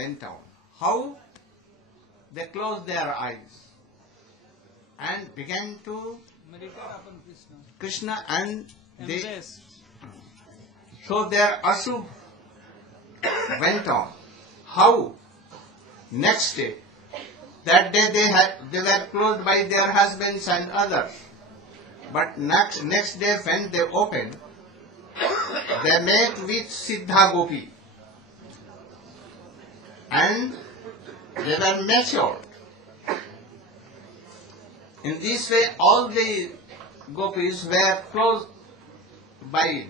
went down. How? They closed their eyes and began to meditate upon Krishna and they embrace. so their ashubh went on. How? Next day. That day they were closed by their husbands and others. But next day when they opened, they met with Siddha Gopi. And they were matured. In this way, all the gopis were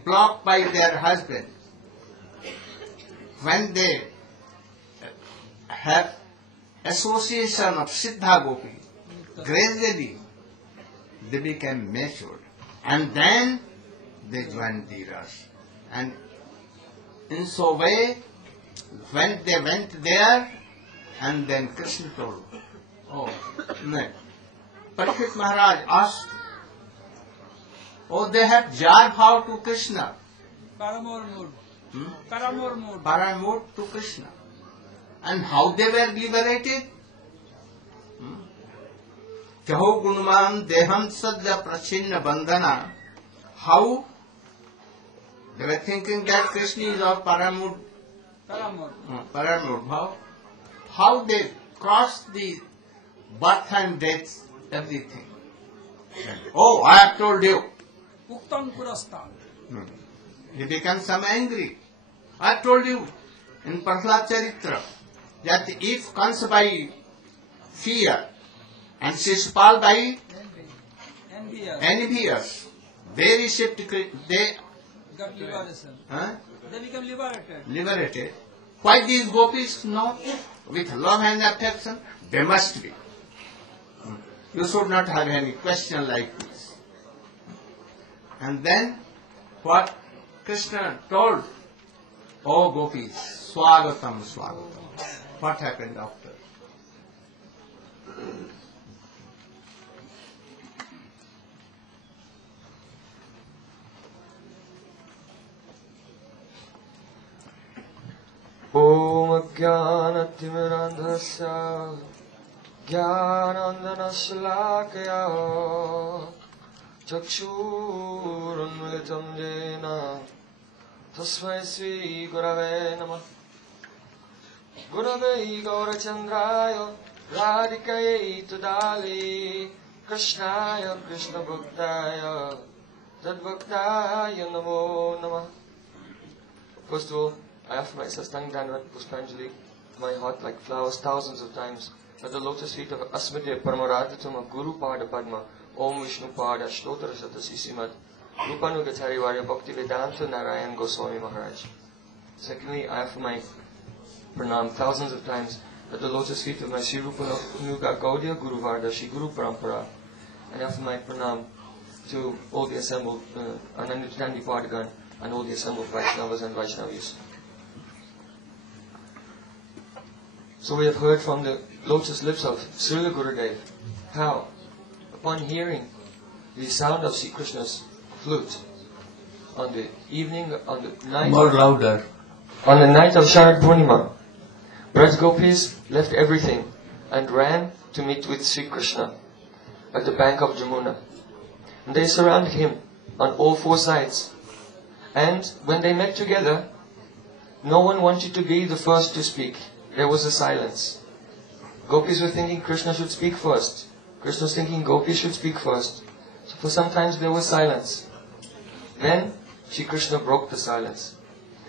blocked by their husband. When they have association of Siddha Gopi, gradually they became matured. And then they joined the Ras. And in so way, when they went there, and then Krishna told, oh, no. Parikshit Maharaj asked, oh, they have jar bhav to Krishna. Paramore mood. Paramore mood. Paramore to Krishna. And how they were liberated? Kyaho gunman deham sadya prachinna bandhana. How? They were thinking that Krishna is of Paramore bhav. How they crossed the birth and death, everything. Oh, I have told you. Uktam Kurastan. He becomes some angry. I have told you in Prahlad Charitra that if Kansa by fear and Shishpal by envious, they received, they got liberation. They become liberated. Liberated. Why these gopis not? With love and affection, they must be. You should not have any question like this. And then, what Krishna told, oh gopis, swagatam, swagatam. What happened after? Om Jnanatimirandhasya Jnanandanashalakaya Chakshurunmilitam Jena Tasmai Sri Gurave Namah Gurave Gaurachandraya Radhikaye Tudali Krishnaya Krishna Bhaktaya Tadbhaktaya Namo Namah. First of all, I offer my Sastang Danvat Pushpanjali, my heart like flowers thousands of times, at the lotus feet of Asmadya Paramaradhatuma Guru Pada Padma, Om Vishnu Pada Shlotra Sata Sisimat, Rupanugatari Varya Bhakti Vedanta Narayan Goswami Maharaj. Secondly, I offer my pranam thousands of times at the lotus feet of my Sri Rupanuga Gaudiya Guru Varda Shri Guru Parampara. And I offer my pranam to all the assembled Ananditandi Padagan and all the assembled Vaishnavas and Vaishnavis. So we have heard from the lotus lips of Srila Gurudeva how, upon hearing the sound of Sri Krishna's flute on the night of Sharad Purnima, Braj Gopis left everything and ran to meet with Sri Krishna at the bank of Jamuna. And they surrounded him on all four sides. And when they met together, no one wanted to be the first to speak. There was a silence. Gopis were thinking Krishna should speak first. Krishna was thinking Gopis should speak first. So for some times there was silence. Then Shri Krishna broke the silence.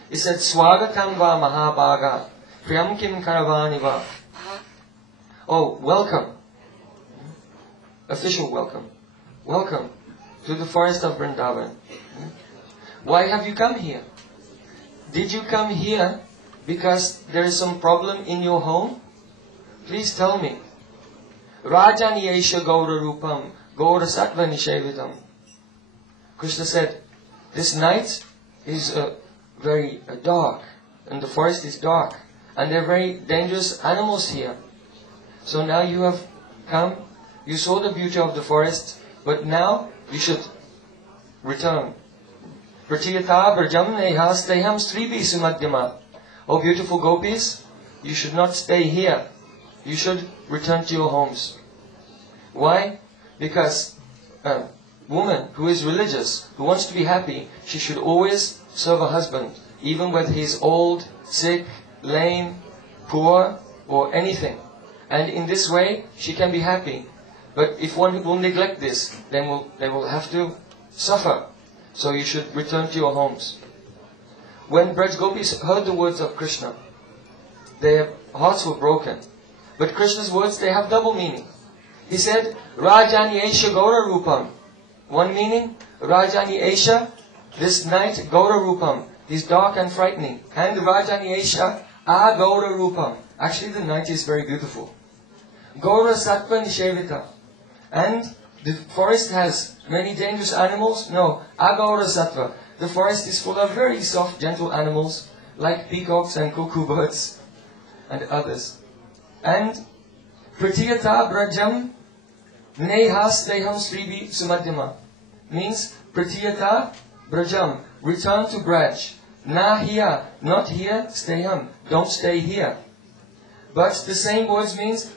He said, Swagatam va Mahabhaga, Priyam kim karavani va. Oh, welcome. Official welcome. Welcome to the forest of Vrindavan. Why have you come here? Did you come here because there is some problem in your home? Please tell me. Rajani Yesha Gaura Rupam, Gaura Sattva Nishevitam. Krishna said, this night is very dark, and the forest is dark, and there are very dangerous animals here. So now you have come, you saw the beauty of the forest, but now you should return. Pratiyata Brajam Nehasteham Stribi Sumadhyama. Oh beautiful gopis, you should not stay here. You should return to your homes. Why? Because a woman who is religious, who wants to be happy, she should always serve her husband, even whether he is old, sick, lame, poor, or anything. And in this way, she can be happy. But if one will neglect this, then they will have to suffer. So you should return to your homes. When Braj Gopis heard the words of Krishna, their hearts were broken. But Krishna's words, they have double meaning. He said, Rajani Esha Gaura Rupam. One meaning, Rajani Esha, this night Gaura Rupam, is dark and frightening. And Rajani Esha A Gaura Rupam. Actually the night is very beautiful. Gaura Sattva Nishevita. And the forest has many dangerous animals? No, Agaura Sattva. The forest is full of very soft, gentle animals, like peacocks and cuckoo birds, and others. And Pratiyata Brajam Nehas Deham Sribi Sumadhyama means Pratiyata Brajam, return to Braj. Na here, not here, stayham, don't stay here. But the same words means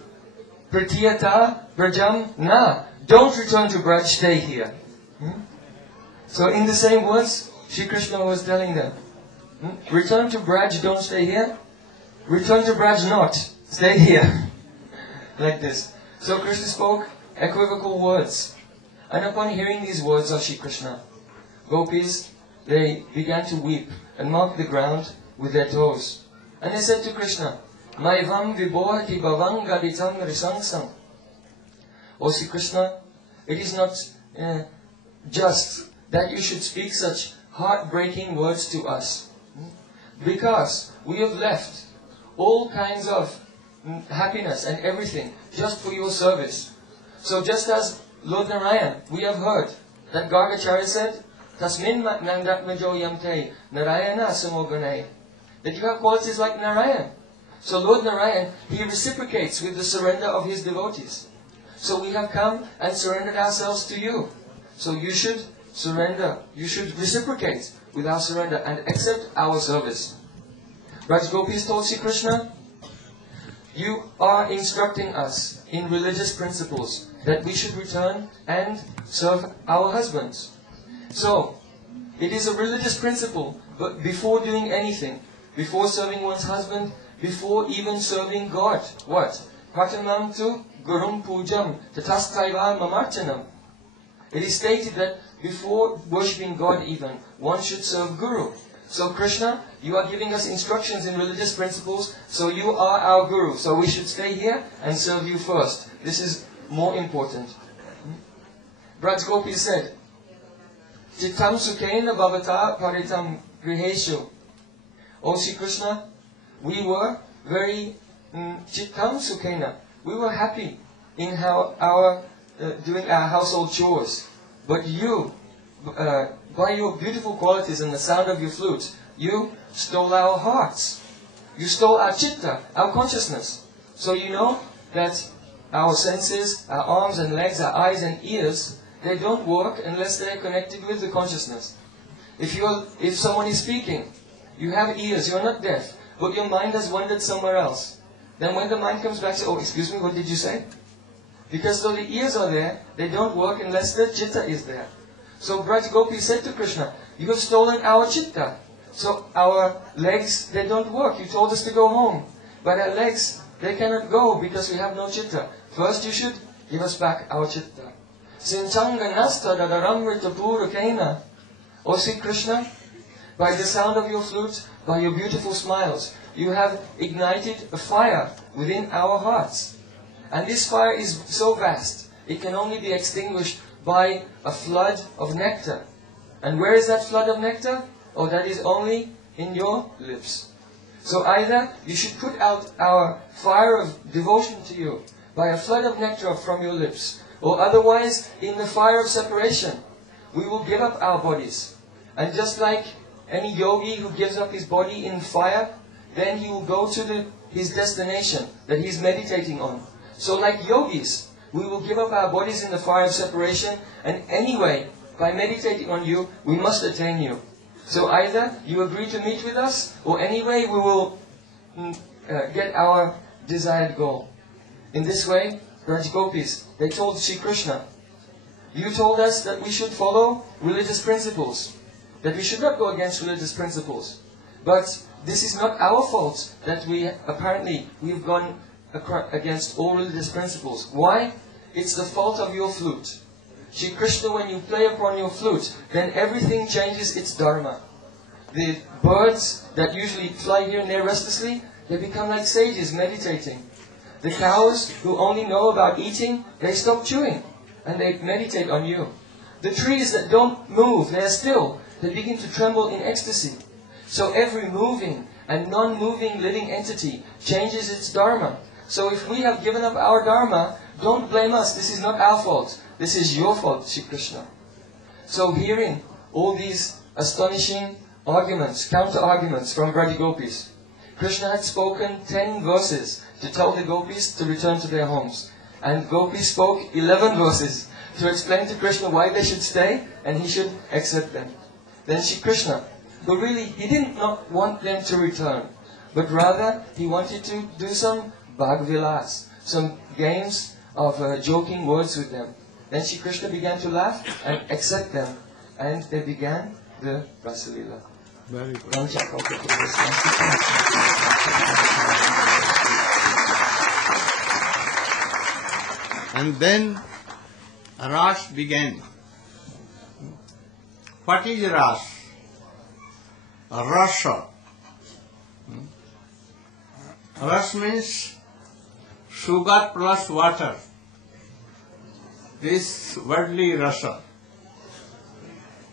Pratiyata Brajam Na, don't return to Braj, stay here. So in the same words, Shri Krishna was telling them, return to Braj, don't stay here. Return to Braj not, stay here. Like this. So Krishna spoke equivocal words. And upon hearing these words of Shri Krishna, gopis, they began to weep and mark the ground with their toes. And they said to Krishna, Maivam vibhoti bhavang gaditam risangsam. O Sri Krishna, it is not just that you should speak such heartbreaking words to us. Because we have left all kinds of happiness and everything just for your service. So just as Lord Narayan, we have heard that Gargacharya said, Tasmin nandatmajo yamte Narayana samogane, that you have qualities like Narayan. So Lord Narayan, he reciprocates with the surrender of his devotees. So we have come and surrendered ourselves to you. So you should surrender, you should reciprocate with our surrender and accept our service. Braj Gopis told Sri Krishna, you are instructing us in religious principles that we should return and serve our husbands. So, it is a religious principle, but before doing anything, before serving one's husband, before even serving God, what? Pratanam tu gurum pujam tataskaiva mamarchanam. It is stated that before worshipping God even, one should serve Guru. So Krishna, you are giving us instructions in religious principles, so you are our Guru. So we should stay here and serve you first. This is more important. Braj Gopi said, Chittam sukhena bhavata paritam griheshu. O Sri Krishna, we were very chittam sukhena. We were happy in how doing our household chores. But you, by your beautiful qualities and the sound of your flute, you stole our hearts. You stole our chitta, our consciousness. So you know that our senses, our arms and legs, our eyes and ears, they don't work unless they are connected with the consciousness. If someone is speaking, you have ears, you're not deaf, but your mind has wandered somewhere else. Then when the mind comes back, say, oh, excuse me, what did you say? Because though the ears are there, they don't work unless the chitta is there. So Braj Gopi said to Krishna, you have stolen our chitta. So our legs, they don't work. You told us to go home. But our legs, they cannot go because we have no chitta. First you should give us back our chitta. Sinchanga nasta dadaramrita purukena. O Sri Krishna, by the sound of your flute, by your beautiful smiles, you have ignited a fire within our hearts. And this fire is so vast, it can only be extinguished by a flood of nectar. And where is that flood of nectar? Oh, that is only in your lips. So either you should put out our fire of devotion to you by a flood of nectar from your lips, or otherwise in the fire of separation, we will give up our bodies. And just like any yogi who gives up his body in fire, then he will go to his destination that he is meditating on. So like yogis, we will give up our bodies in the fire of separation, and anyway, by meditating on you, we must attain you. So either you agree to meet with us, or anyway we will get our desired goal. In this way, Raj Gopis, they told Sri Krishna, you told us that we should follow religious principles, that we should not go against religious principles. But this is not our fault that we've gone against all religious principles. Why? It's the fault of your flute. Sri Krishna, when you play upon your flute, then everything changes its dharma. The birds that usually fly here and there restlessly, they become like sages meditating. The cows who only know about eating, they stop chewing and they meditate on you. The trees that don't move, they are still, they begin to tremble in ecstasy. So every moving and non-moving living entity changes its dharma. So if we have given up our dharma, don't blame us. This is not our fault. This is your fault, Sri Krishna. So hearing all these astonishing arguments, counter-arguments from Vraja Gopis, Krishna had spoken 10 verses to tell the Gopis to return to their homes. And Gopis spoke 11 verses to explain to Krishna why they should stay and he should accept them. Then Sri Krishna, but really he did not want them to return, but rather he wanted to do some bhag-vilas, some games of joking words with them. Then Sri Krishna began to laugh and accept them, and they began the Rasalila. Very good. And then Ras began. What is Ras? Rasa. Ras means sugar plus water. This worldly rasa.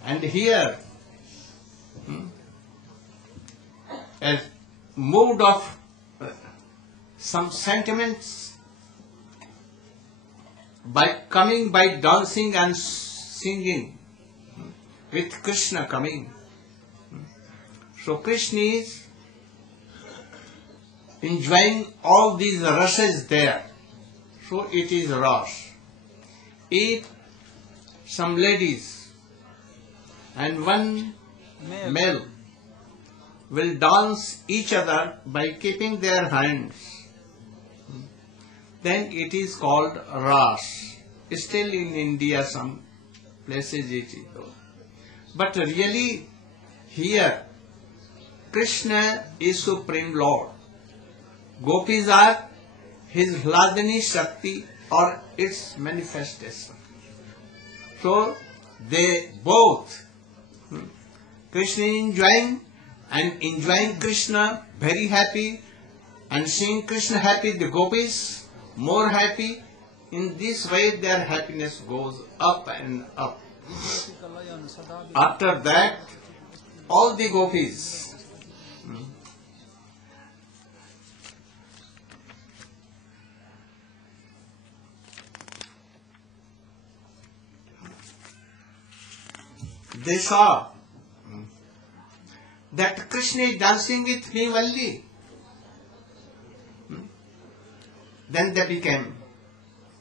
And here, a mood of some sentiments by dancing and singing with Krishna coming. So Krishna is enjoying all these rasas there. So it is ras. If some ladies and one male will dance each other by keeping their hands, then it is called ras. Still in India some places it is. But really here Krishna is Supreme Lord. Gopis are his Hladini Shakti or its manifestation. So they both, Krishna enjoying and enjoying Krishna very happy, and seeing Krishna happy, the Gopis more happy. In this way their happiness goes up and up. After that, all the Gopis they saw that Krishna is dancing with me only. Then they became,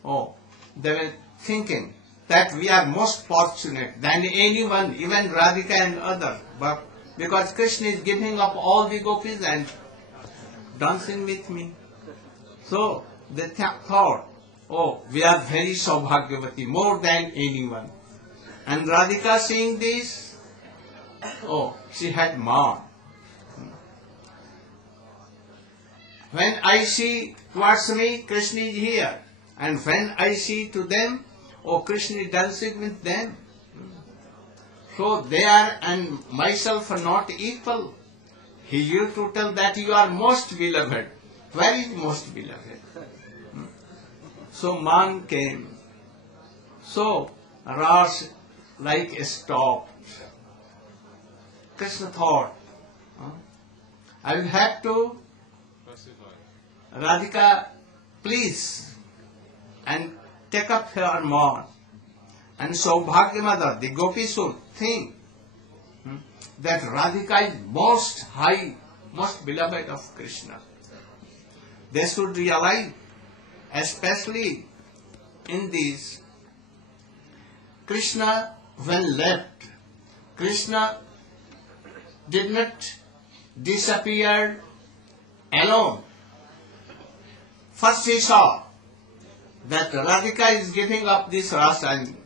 they were thinking that we are most fortunate than anyone, even Radhika and others. But because Krishna is giving up all the Gopis and dancing with me. So they thought, we are very Saubhagyavati, more than anyone. And Radhika seeing this, she had maan. When I see towards me, Krishna is here. And when I see to them, Krishna is dancing with them. So they are and myself are not equal. He used to tell that you are most beloved. Where is most beloved? So maan came. So Ras like stopped. Krishna thought, I will have to, Radhika, please, and take up her maan. And Saubhagya Mother, the Gopi should think that Radhika is most high, most beloved of Krishna. They should realize, especially in this, Krishna when left, Krishna did not disappear alone. First he saw that Radhika is giving up this rasa and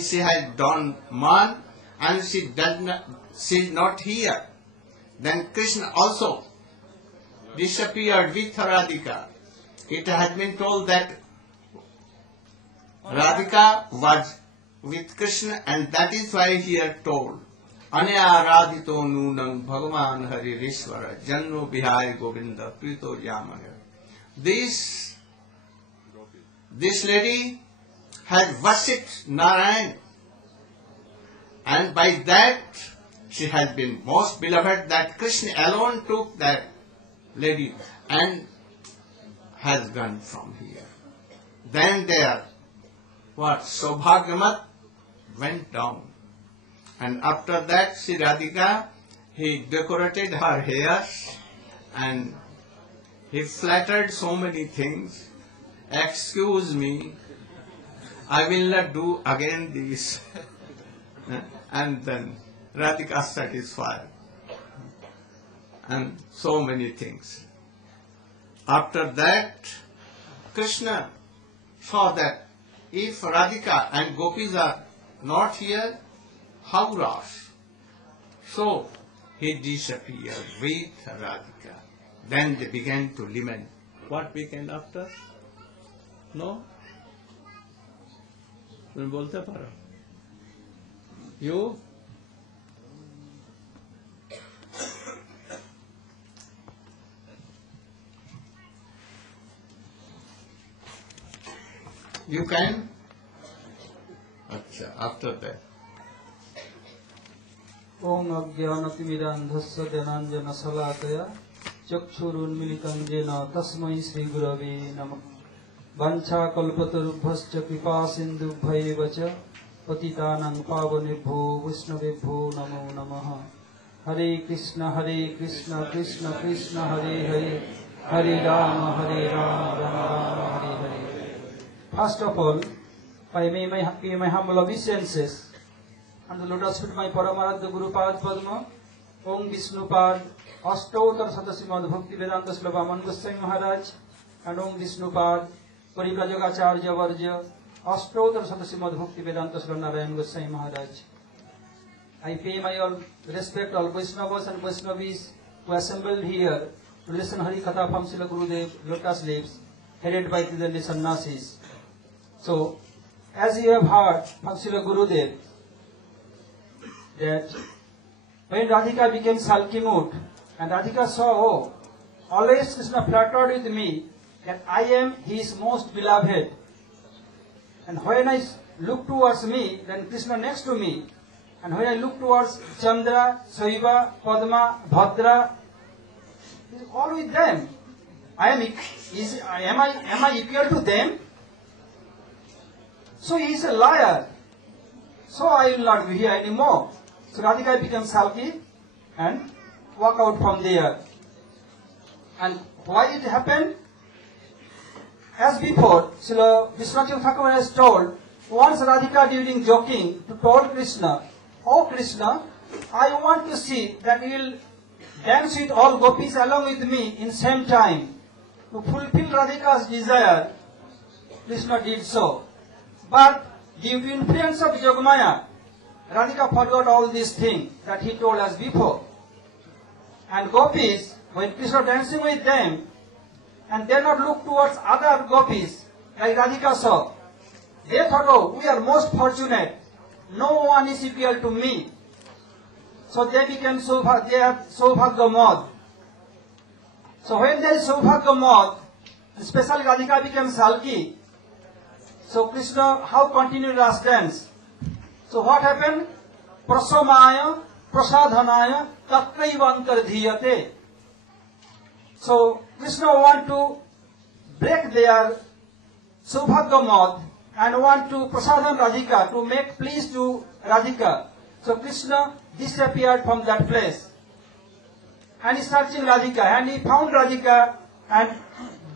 she had done man and she is not here. Then Krishna also disappeared with Radhika. It had been told that Radhika was with Krishna, and that is why he had told Anya Radhito Nunang Bhagavan Hari Rishwara Janno Bihari Govinda Prito Yamaya. This lady had worshipped Narayan, and by that she had been most beloved, that Krishna alone took that lady and has gone from here. Then there, Saubhagyamat went down. And after that, Sri Radhika, he decorated her hairs and he flattered so many things. Excuse me, I will not do again this. And then Radhika satisfied. And so many things. After that, Krishna saw that if Radhika and gopis are not here, how Ras? So he disappeared with Radhika. Then they began to lament. What began after? No? तुम बोलते पारो? You? You can? Acha, after that. Om Ajnanatimirandhasya Dhananjana Salakaya Chakshurunmilitam Jena Tasmai Sri Gurave Namah Vancha Kalpatarubhascha Kripasindubhaivacha Patitanang Pavanebho Vishnavebho Namo Namaha Hare Krishna Krishna Krishna Hare Hare Hare Rama Rama Rama Hare Hare. First of all, I pay my humble obeisances and the lotus feet my Paramaradha Guru Pad Padma, Om Vishnu Pad, Ashtotar Satasimad Bhakti Vedanta Slava Goswami Maharaj, and Om Vishnu Pad, Parivrajagacharya Varja, Ashtotar Satasimad Bhakti Vedanta Slava Narayan Goswami Maharaj. I pay my all respect all Vaishnavas and Vaishnavis who assembled here to listen Hari Katha from Srila Gurudeva lotus lips, headed by the sannyasis. So, as you have heard from Srila Gurudeva, that when Radhika became sulky mood, and Radhika saw, oh, always Krishna flattered with me, that I am his most beloved. And when I look towards me, then Krishna next to me. And when I look towards Chandra, Saiva, Padma, Bhadra, he is all with them. Am I equal to them? So he is a liar. So I will not be here anymore. So Radhika became sulky and walk out from there. And why it happened? As before, Srila Vishwanath Thakur has told, once Radhika during joking told Krishna, oh Krishna, I want to see that you will dance with all gopis along with me in same time. To fulfill Radhika's desire, Krishna did so. But due to influence of Yogamaya, Radhika forgot all these things that he told us before. And gopis, when Krishna dancing with them, and they not look towards other gopis, like Radhika saw, they thought, oh, we are most fortunate. No one is equal to me. So they became Saubhagya Mod. So when there is Saubhagya Mod, especially Radhika became sulky, so Krishna, how continued Ras dance? So what happened? Prasomaya, prasadhanaya, tatraivankar dhiyate. So Krishna want to break their Saubhagya Mod and want to prasadhan Radhika, to make please to Radhika. So Krishna disappeared from that place. And he searching Radhika, and he found Radhika, and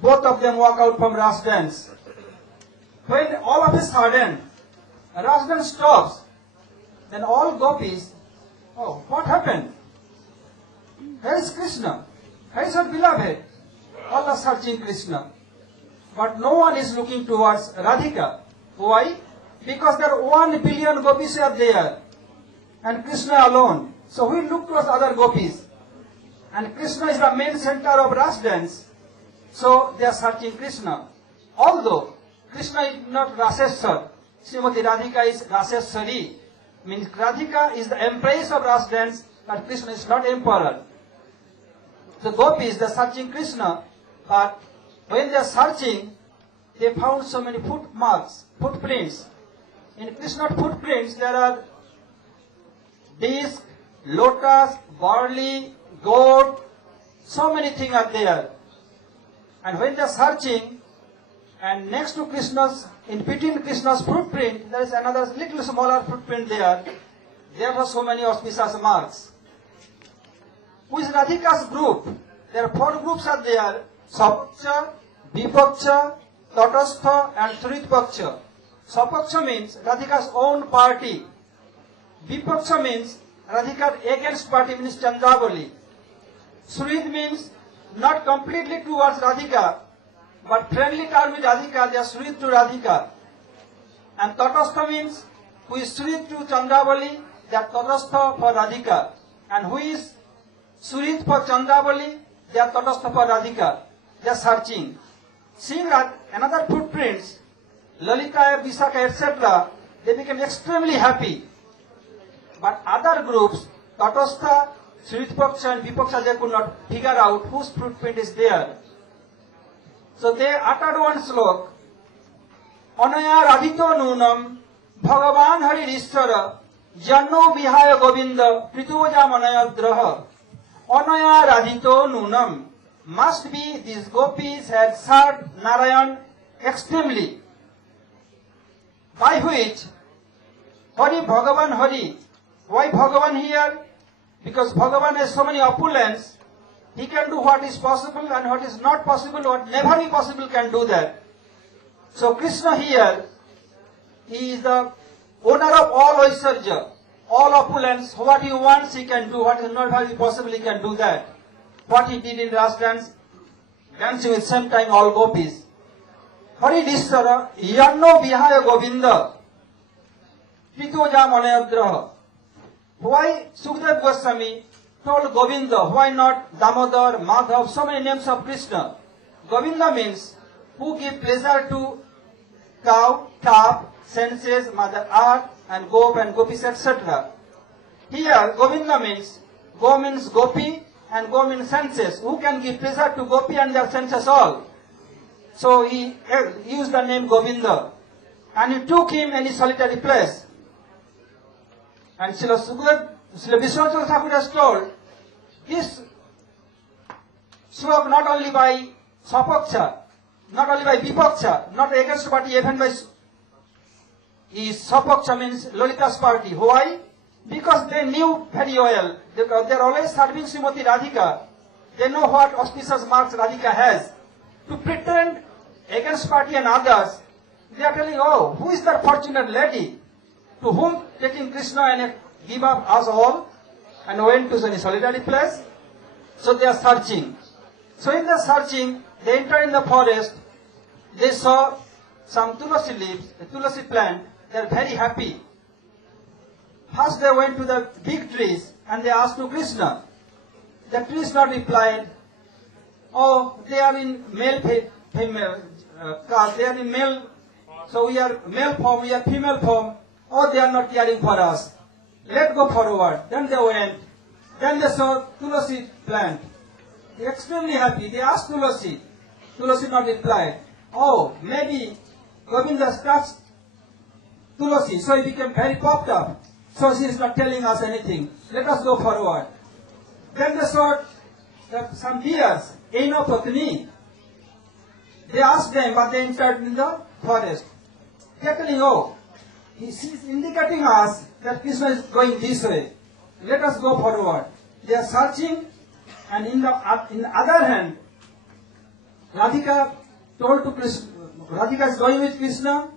both of them walk out from Ras dance. When all of a sudden, Ras dance stops, then all gopis, oh, what happened? Where is Krishna? Where is our beloved? All are searching Krishna. But no one is looking towards Radhika. Why? Because there are 1 billion gopis are there. And Krishna alone. So we look towards other gopis. And Krishna is the main center of Ras dance. So they are searching Krishna. Although Krishna is not Raseshwar. Srimati Radhika is Raseshwari. Means Radhika is the empress of Ras dance, but Krishna is not emperor. The gopis, they are searching Krishna, but when they are searching, they found so many footprints. In Krishna's footprints, there are disc, lotus, barley, goat, so many things are there. And when they are searching, and next to Krishna's, in between Krishna's footprint, there is another little smaller footprint there. There were so many auspicious marks. Who is Radhika's group? There are 4 groups are there. Sapaksha, Vipaksha, Tatastha and Sritpaksha. Sapaksha means Radhika's own party. Vipaksha means Radhika's against party, means Chandravali. Srit means not completely towards Radhika, but friendly term with Radhika, they are Srit to Radhika. And Tatastha means who is Srit to Chandravali, they are Tatastha for Radhika. And who is Surit for Chandravali, they are Tatastha for Radhika. They are searching. Seeing another footprints, Lalita, Visakha, etc., they became extremely happy. But other groups, Tatastha, Sritpaksha and Vipaksha, they could not figure out whose footprint is there. So they uttered one slok, Anaya Radhito Nunam, Bhagavan Hari Rishwara, Janno Vihaya Govinda, Prituja Manaya Draha. Anaya Radhito Nunam. Must be these gopis had served Narayan extremely. By which, Hari Bhagavan Hari. Why Bhagavan here? Because Bhagavan has so many opulence. He can do what is possible and what is not possible, what never be possible can do that. So Krishna here, he is the owner of all Aishwarya, all opulence. What he wants he can do, what is not possible he can do that. What he did in Ras dance, dancing with same time all gopis. Hari Dishwara, Yanno Vihaya Govinda, Pitoja Manayadraha. Why Sukdev Goswami told Govinda, why not Damodar, Madhav, so many names of Krishna? Govinda means who give pleasure to cow, calf, senses, mother earth, and gop and gopis, etc. Here, Govinda means, go means gopi, and go means senses. Who can give pleasure to gopi and their senses all? So he used the name Govinda. And he took him in his solitary place. And Srila Vishwanath Thakur has told, this slok not only by Sapaksha, not only by Vipaksha, not against party, even by Sapaksha means Lalita's party. Why? Because they knew very well. They are always serving Srimati Radhika. They know what auspicious marks Radhika has. To pretend against party and others, they are telling, oh, who is that fortunate lady to whom taking Krishna and give up us all and went to any solitary place? So they are searching. So in the searching, they enter in the forest. They saw some tulasi leaves, a tulasi plant. They are very happy. First they went to the big trees and they asked to Krishna. The trees not replied. Oh, they are in male, female, they are in male, so we are male form, we are female form. Oh, they are not caring for us. Let's go forward. Then they went. Then they saw tulasi plant. They are extremely happy. They asked Tulasi. Tulasi not replied. Oh, maybe Govinda touched Tulasi, so he became very popped up. So she is not telling us anything. Let us go forward. Then they saw some deers, Eno Patni. They asked them, but they entered in the forest. They are telling, oh, he is indicating us that Krishna is going this way. Let us go forward. They are searching, and in the other hand, Radhika told to Krishna, Radhika is going with Krishna.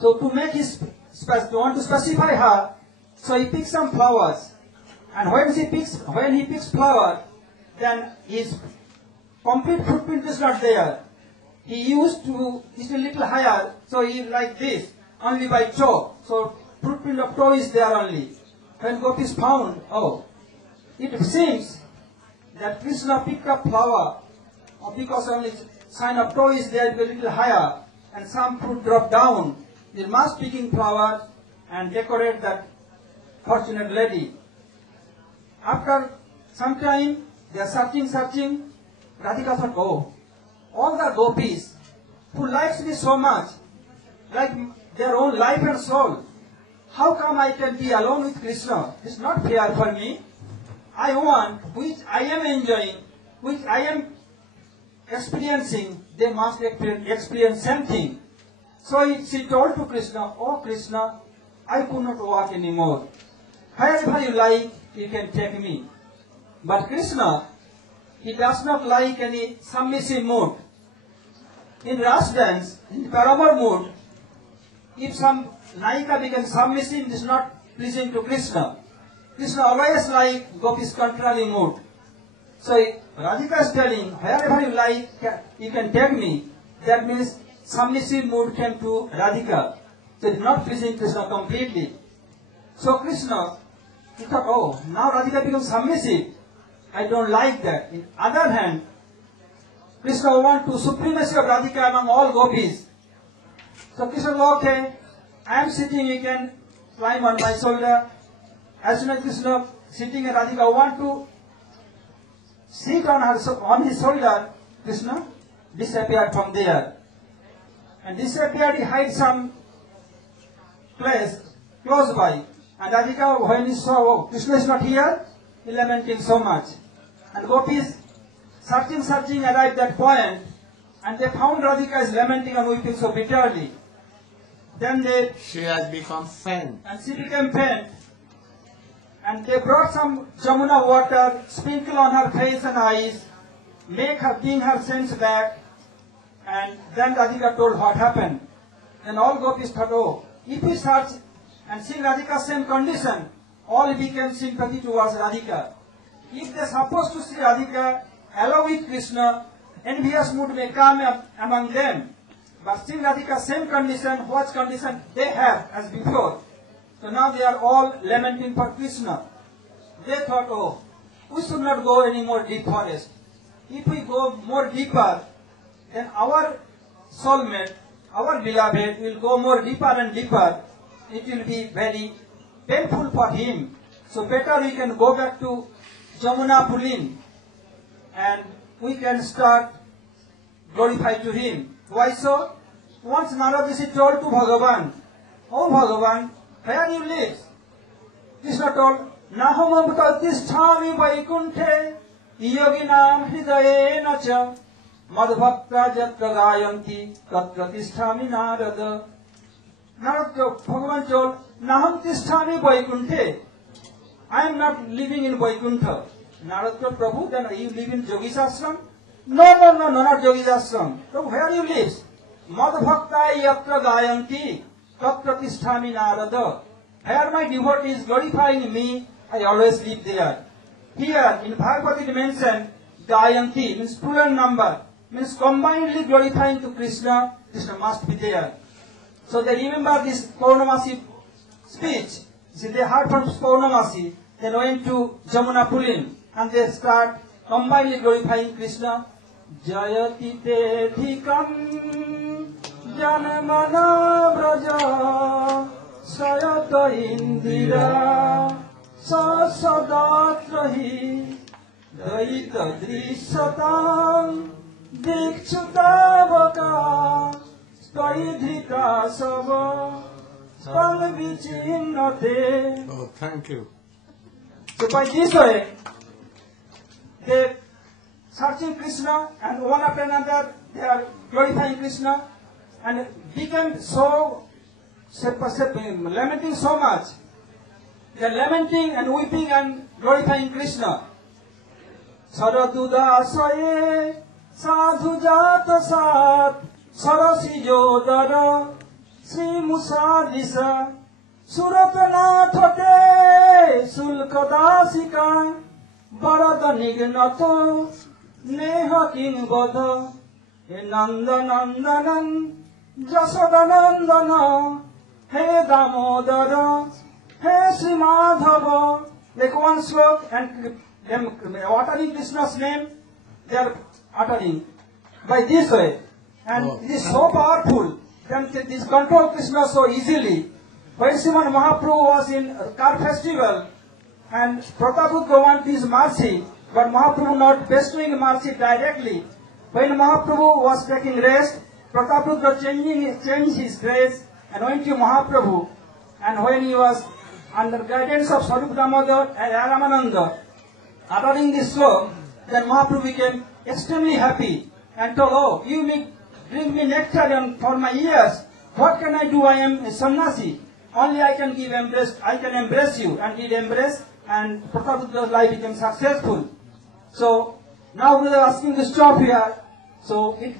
So to make his, to want to specify her, so he picks some flowers. And when he picks flower, then his complete footprint is not there. He used to, he's a little higher, so he like this, only by toe. So footprint of toe is there only. When gopis found, oh, it seems that Krishna picked up flower, or because only sign of toe is there, a little higher, and some fruit drop down. They must picking flower and decorate that fortunate lady. After some time, they are searching. Radhika thought, oh, all the gopis who likes me so much, like their own life and soul, how come I can be alone with Krishna? It's not fair for me. I want, which I am enjoying, which I am experiencing, they must experience something. So she told to Krishna, oh Krishna, I could not walk anymore. Wherever you like, you can take me. But Krishna, he does not like any submissive mood. In Ras dance, in Paramar mood, if some Naika becomes submissive, it is not pleasing to Krishna. Krishna always like gopis contrary mood. So Radhika is telling, wherever you like, you can take me. That means submissive mood came to Radhika. So it is not pleasing Krishna completely. So Krishna, he thought, oh, now Radhika becomes submissive. I don't like that. On the other hand, Krishna wants to supremacy of Radhika among all gopis. So Krishna said, okay, I am sitting, you can climb on my shoulder. As soon as Krishna sitting and Radhika want to sit on his shoulder, Krishna disappeared from there. And disappeared, he hid some place close by. And Radhika, when he saw, oh, Krishna is not here, he lamenting so much. And gopis searching, arrived at that point, and they found Radhika is lamenting and weeping so bitterly. Then she has become faint. And she became faint. And they brought some Jamuna water, sprinkle on her face and eyes, make her, bring her sense back. And then Radhika told what happened. And all gopis thought, oh, if we search and see Radhika's same condition, all became sympathy towards Radhika. If they are supposed to see Radhika along with Krishna, envious mood may come among them. But seeing Radhika's same condition, what condition they have as before. So now they are all lamenting for Krishna. They thought, oh, we should not go any more deep forest. If we go more deeper, then our soulmate, our beloved will go more deeper and deeper. It will be very painful for him. So better we can go back to Jamuna Pulin and we can start glorify to him. Why so? Once Narad Rishi told to Bhagavan, oh Bhagavan, where you live? Krishna told, Naham pratisthami vaikunthe yoginam hridayena cha madhbhakta jatra gayanti tat pratisthami narada. Bhagavan told, Naham tisthami vaikunthe. I am not living in Vaikuntha. Narad told, Prabhu, then you live in Yogi's ashram? No, not Yogi's ashram. So where you live? Madhbhakta yatra gayanti tat pratisthami narada. Where my devotees glorifying me, I always live there. Here in Bhagavad it mentioned gayanti means plural number, means combinedly glorifying to Krishna. Krishna must be there. So they remember this Paurnamasi speech. See, they heard from Paurnamasi, they went to Jamuna Pulin and they start combinedly glorifying Krishna. Jayati te dhikam janamana braja sayata indira sasadatrahi daita drishatam dikchutavaka staidhita sava spalvichinnate. Oh, thank you. So by this way, they searching Krishna and one after another they are glorifying Krishna and became so lamenting so much. They are lamenting and weeping and glorifying Krishna. Saraduda asaye sadhu jata sat sarasi jodara Sri Musadisa Suratana Thate Sulkadasika Barada Nignato Neha King Bodha, Nanda Nandanan, Jasoda Nandana, He Damodara, He Simadhava. Like one slok and them uttering Krishna's name, they are uttering by this way. And it is so powerful. Then this control Krishna so easily. When Srimad Mahaprabhu was in Car Festival, and Prataputra wanted his mercy, but Mahaprabhu not bestowing mercy directly. When Mahaprabhu was taking rest, Prataputra changed his dress and went to Mahaprabhu. And when he was under guidance of Sarup Damodar and Ramananda, uttering this slok, then Mahaprabhu became extremely happy and told, "Oh, you may bring me nectar for my ears. What can I do? I am a sannyasi. Only I can give embrace. I can embrace you." And did embrace, and Prataputra's life became successful. So now we are asking to stop here. So it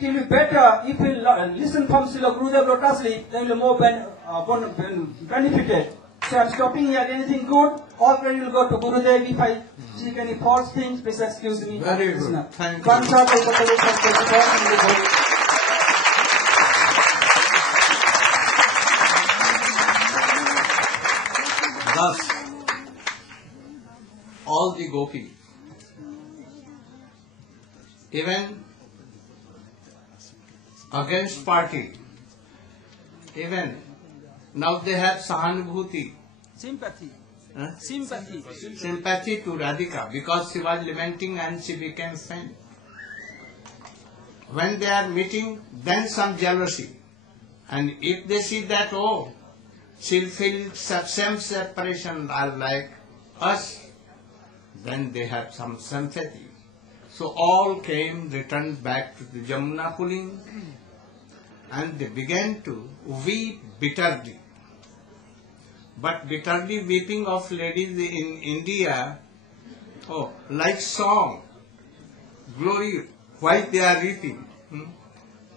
will be better if we listen from Srila Gurudeva lotusly, then we will more benefited. So I am stopping here. Anything good? All credit will go to Gurudev. If I see any false things, please excuse me. Very good. Thank you. Thus, all the gopis, even against party, even now they have sahanubhuti, Sympathy. huh? Sympathy. Sympathy to Radhika, because she was lamenting and she became faint. When they are meeting, then some jealousy. And if they see that, oh, she'll feel same separation like us, then they have some sympathy. So all returned back to the Jamuna Puling, and they began to weep bitterly. But bitterly weeping of ladies in India, oh, like song, glory, why they are weeping.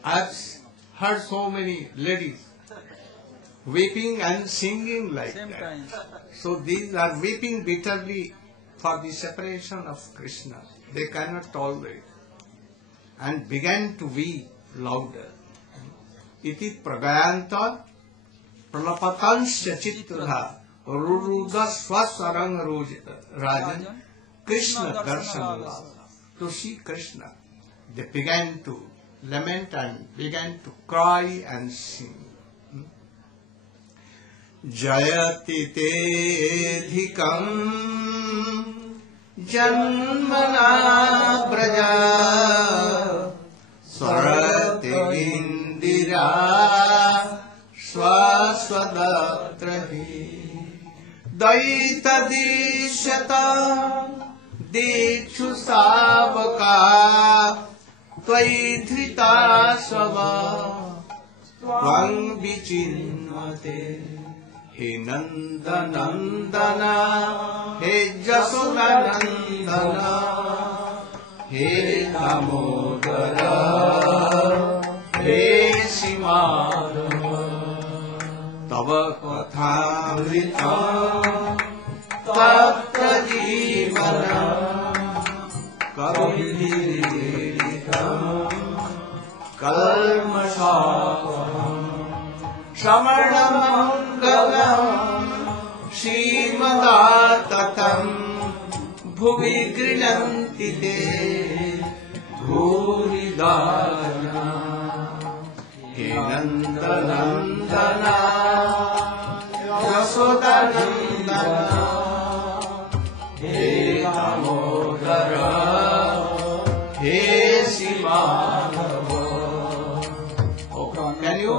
I've heard so many ladies weeping and singing like Same that. time. So these are weeping bitterly for the separation of Krishna. They cannot tolerate, and began to weep louder. Iti pragayanta pralapatansya chittudha ruruda swasarang rajan Krishna darshanala. To see Krishna, they began to lament and began to cry and sing. Jayati te dhikam janmana braja swarati indira swaswadatrahi daita dishata dikshu sabaka tvai dhrita svava tvang vichinnate. He Nanda Nandana, He Jasoda Nandana, He Damodara, He Simadhava, Tava Kathamrita, Tatra Jivana, Kavidiritam, Kalmashavaham, Shamarnamangalam Shrimadattatam Bhuvi Grinanti Te Bhuridana He Nanda Nandana Yasoda Nandana He Damodara He Simadhava. Can you?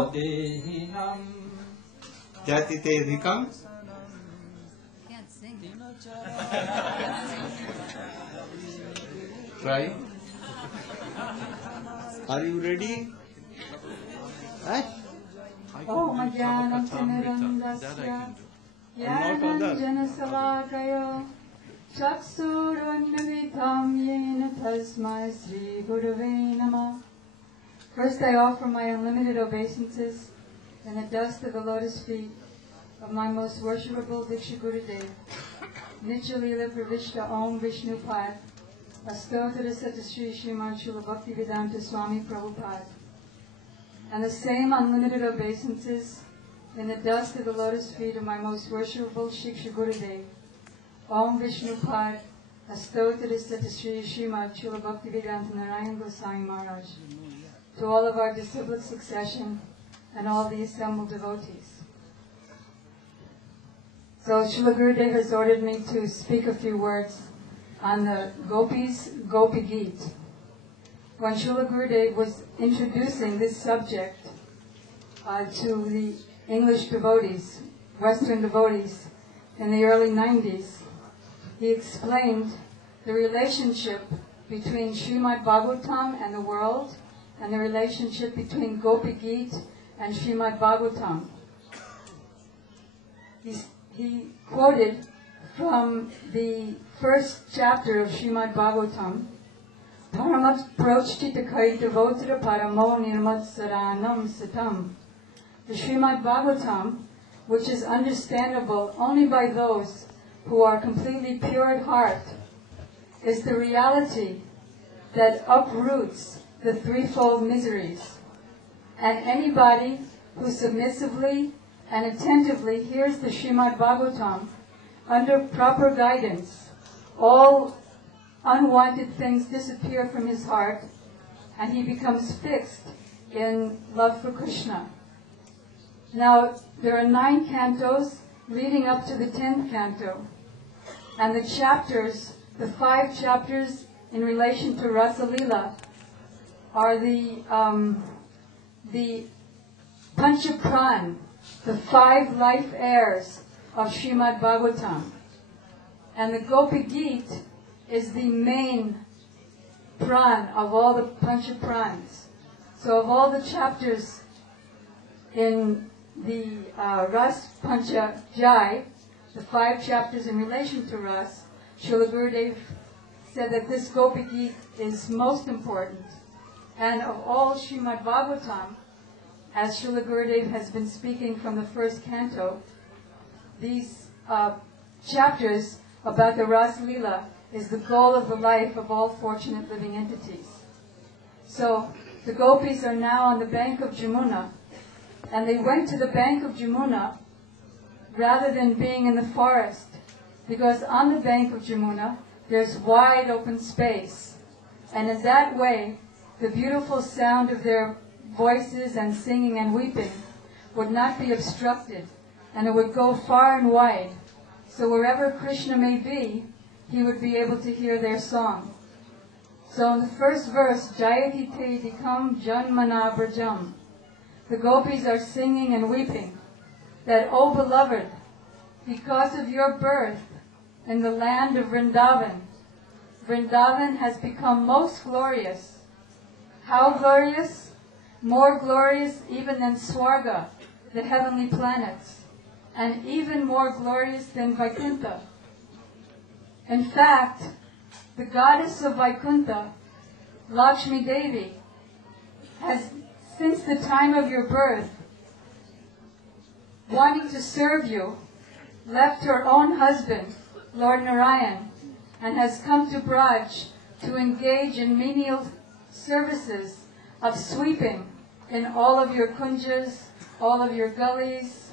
Jati te dhikam? Can't sing. Try. Are you ready? Oh, Madhyanam Chanarandasya Yananjana Salakaya Chaksurundavitam Yena Tasmai Sri Gurave Namah. First I offer my unlimited obeisances and the dust of the lotus feet of my most worshipable Diksha Gurudev, Nitya Lila Pravishta Om Vishnu Pad, Astotra Satasri Srimad Srila Bhaktivedanta Swami Prabhupada. And the same unlimited obeisances in the dust of the lotus feet of my most worshipful Srila Gurudeva. Om Vishnu Pad, Astotra Satasri Srimad Srila Bhaktivedanta Narayan Goswami Maharaj. To all of our disciplic succession and all the assembled devotees. So Srila Gurudeva has ordered me to speak a few words on the Gopis Gopi Geet. When Srila Gurudeva was introducing this subject to the English devotees, Western devotees, in the early 90s, he explained the relationship between Srimad Bhagavatam and the world, and the relationship between Gopi Geet and Srimad Bhagavatam. He quoted from the first chapter of Srimad Bhagavatam, Paramat Prochita Kaita Votara Paramo Nirmat Saranam Satam. The Srimad Bhagavatam, which is understandable only by those who are completely pure at heart, is the reality that uproots the threefold miseries. And anybody who submissively and attentively hears the Srimad Bhagavatam under proper guidance, all unwanted things disappear from his heart and he becomes fixed in love for Krishna. Now, there are 9 cantos leading up to the 10th canto, and the chapters, the 5 chapters in relation to Rasa Lila, are the Panchapran, the 5 life heirs of Srimad Bhagavatam. And the Gopi Geet is the main pran of all the Panchaprans. So of all the chapters in the Ras Pancha Jai, the 5 chapters in relation to Ras, Srila Gurudeva said that this Gopi Geet is most important. And of all Srimad Bhagavatam, as Srila Gurudeva has been speaking from the first canto, these chapters about the Ras Lila is the goal of the life of all fortunate living entities. So the gopis are now on the bank of Jamuna, and they went to the bank of Jamuna rather than being in the forest, because on the bank of Jamuna there's wide open space, and in that way the beautiful sound of their voices and singing and weeping would not be obstructed, and it would go far and wide. So wherever Krishna may be, he would be able to hear their song. So in the first verse, Jayati te dikam janmana brajam, the gopis are singing and weeping that, O beloved, because of your birth in the land of Vrindavan, Vrindavan has become most glorious. How glorious? More glorious even than Swarga, the heavenly planets, and even more glorious than Vaikuntha. In fact, the goddess of Vaikuntha, Lakshmi Devi, has, since the time of your birth, wanting to serve you, left her own husband, Lord Narayan, and has come to Braj to engage in menial services of sweeping in all of your kunjas, all of your gullies,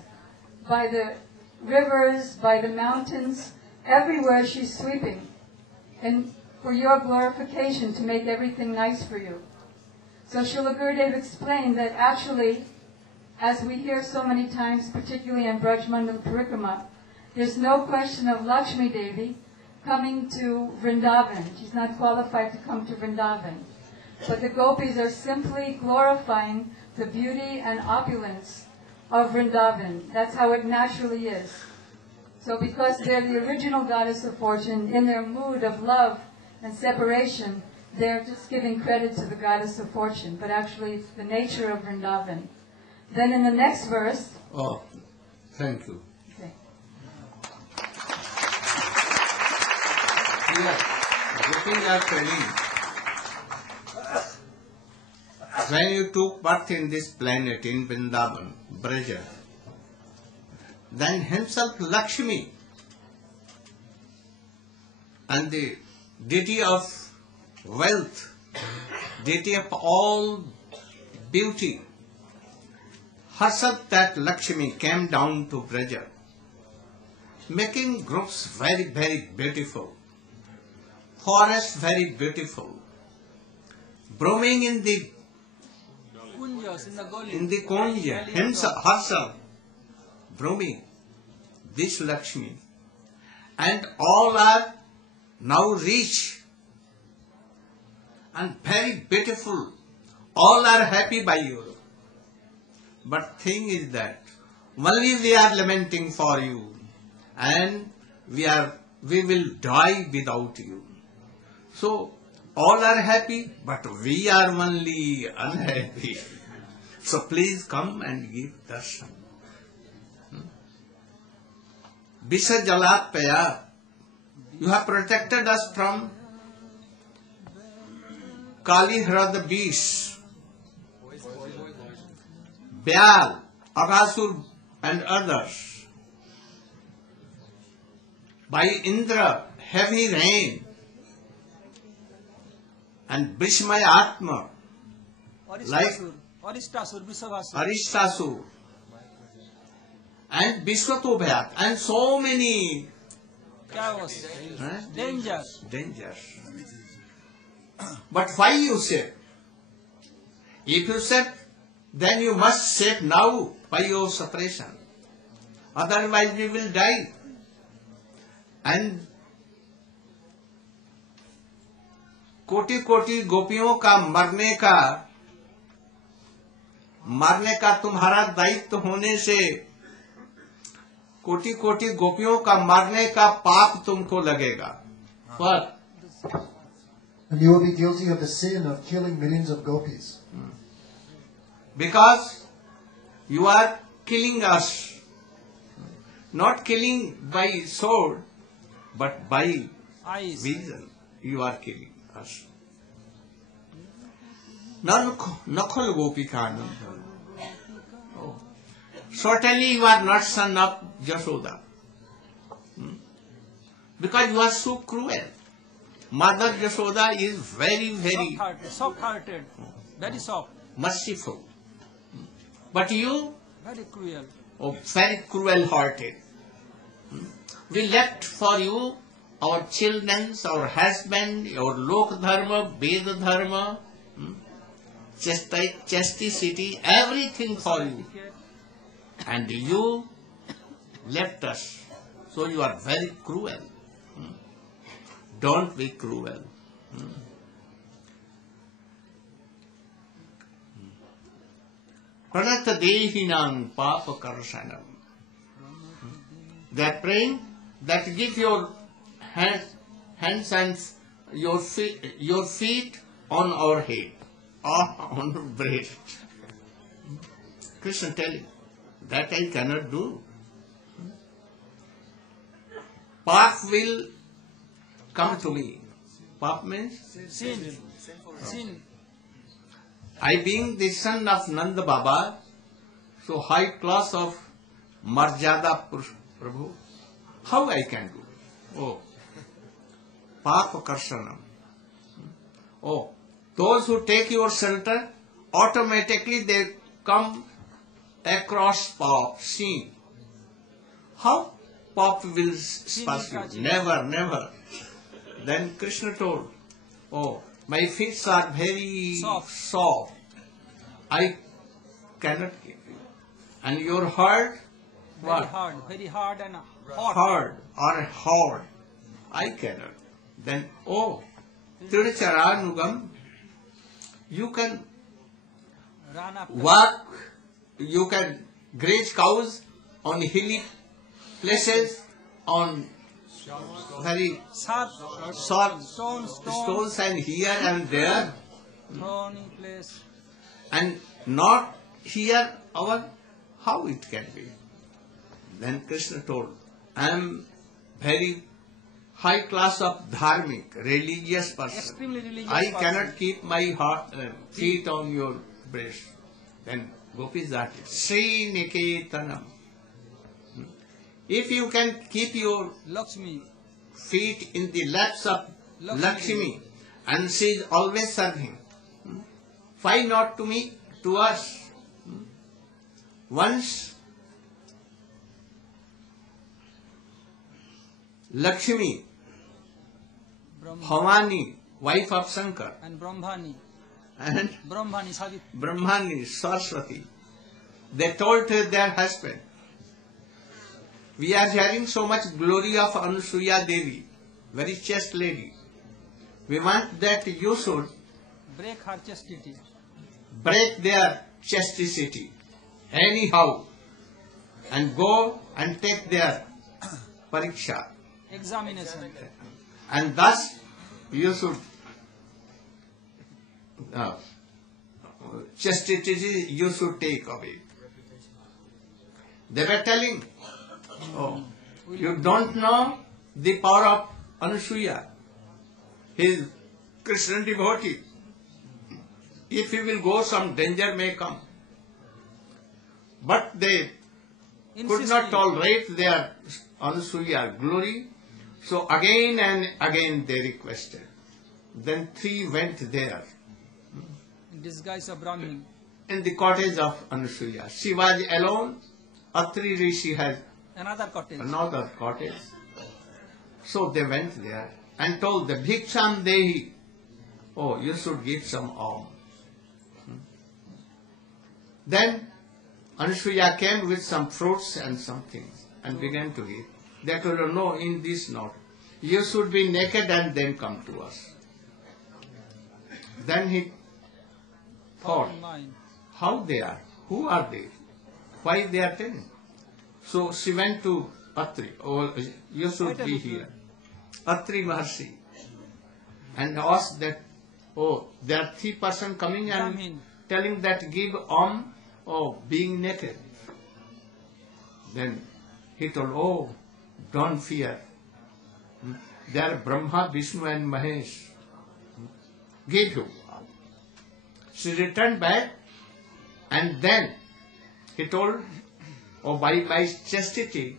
by the rivers, by the mountains, everywhere she's sweeping, and for your glorification, to make everything nice for you. So Srila Gurudeva explained that actually, as we hear so many times, particularly in Braj Mandal Parikrama, there's no question of Lakshmi Devi coming to Vrindavan. She's not qualified to come to Vrindavan. But the gopis are simply glorifying the beauty and opulence of Vrindavan. That's how it naturally is. So because they're the original goddess of fortune, in their mood of love and separation, they're just giving credit to the goddess of fortune, but actually it's the nature of Vrindavan. Then in the next verse... Oh, thank you. Okay. Here, gopis are telling, when you took birth in this planet, in Vrindavan, Braja, then himself Lakshmi and the deity of wealth, deity of all beauty, herself that Lakshmi came down to Braja, making groups very, very beautiful, forest very beautiful, blooming in the Kunja, herself, blooming, this Lakshmi, and all are now rich and very beautiful, all are happy by you. But thing is that only we are lamenting for you, and we will die without you. So all are happy, but we are only unhappy. So please come and give darshan. Bisa Jalapaya, you have protected us from Kali Hrad beasts, Byal, Aghasur and others. By Indra, heavy rain, and Bhishmaya Atma, like Arishtasur, and Vishwatobhyat, and so many dangers. But why you said? If you said, then you must save now by your separation. Otherwise we will die. And कोटि कोटि गोपियों का मरने का तुम्हारा दायित्व होने से कोटि कोटि गोपियों का मरने का पाप तुमको लगेगा. What? And you will be guilty of the sin of killing millions of gopis. Because you are killing us, not killing by sword, but by vision. You are killing us. Nakhal Gopika. Oh. Certainly you are not son of Jashoda. Because you are so cruel. Mother Jashoda is very, very soft-hearted, very soft, merciful. But you, very cruel. Oh, very cruel-hearted. We left for you our children, our husband, our Lok Dharma, Veda Dharma, chasticity, everything for you. And you left us. So you are very cruel. Don't be cruel. Pranata Dehinam Papa Karsanam. They are praying that give your hands and your feet on our head, or on our breast. Krishna telling that I cannot do. Pap will come to me. Pap means sin. I being the son of Nanda Baba, so high class of Marjada Prabhu, how I can do? Oh, Papa Karshanam. Oh, those who take your shelter, automatically they come across Pap, sin. How Pap will pass you? Never, never. Then Krishna told, oh, my feet are very soft. I cannot keep you. And your heart, what? Very hard and hot. Hard or hard. I cannot. Then, oh, Tirucharanugam, you can walk, you can graze cows on hilly places, on very sharp stones and here and there, and not here our, how it can be? Then Krishna told, I am very high class of dharmic, religious person. Extremely religious I person. cannot keep my feet on your breast. Then Gopis are Sri Niketanam. If you can keep your Lakshmi feet in the laps of Lakshmi, and she is always serving. Why not to me, to us? Once Lakshmi, Bhavani, wife of Shankar, And Brahmani. and Brahmani, Savitri. Brahmani, Saraswati, they told their husband, we are hearing so much glory of Anusuya Devi, very chaste lady. We want that you should Break her chastity. break their chastity anyhow and go and take their pariksha. Examination. And thus you should chastity you should take away. They were telling, oh, you don't know the power of Anusuya. He is Krishna devotee. If he will go, some danger may come. But they could not tolerate their Anusuya glory. So again and again they requested. Then 3 went there In disguise of Brahmin. in the cottage of Anusuya. She was alone. Atri Rishi has Another cottage. another cottage. So they went there and told the Bhiksham Dehi, oh, you should give some alms. Then Anusuya came with some fruits and some things and began to give. They told her, no, in this not. You should be naked and then come to us. Then he thought, Mine. how they are, who are they, why they are telling. So she went to Atri, oh, you should be here. Atri Maharshi, and asked that, oh, there are 3 persons coming and Brahmin. telling that give alms, oh, being naked. Then he told, oh, don't fear. They are Brahma, Vishnu and Mahesh. Give you. She returned back and then he told, oh, by chastity,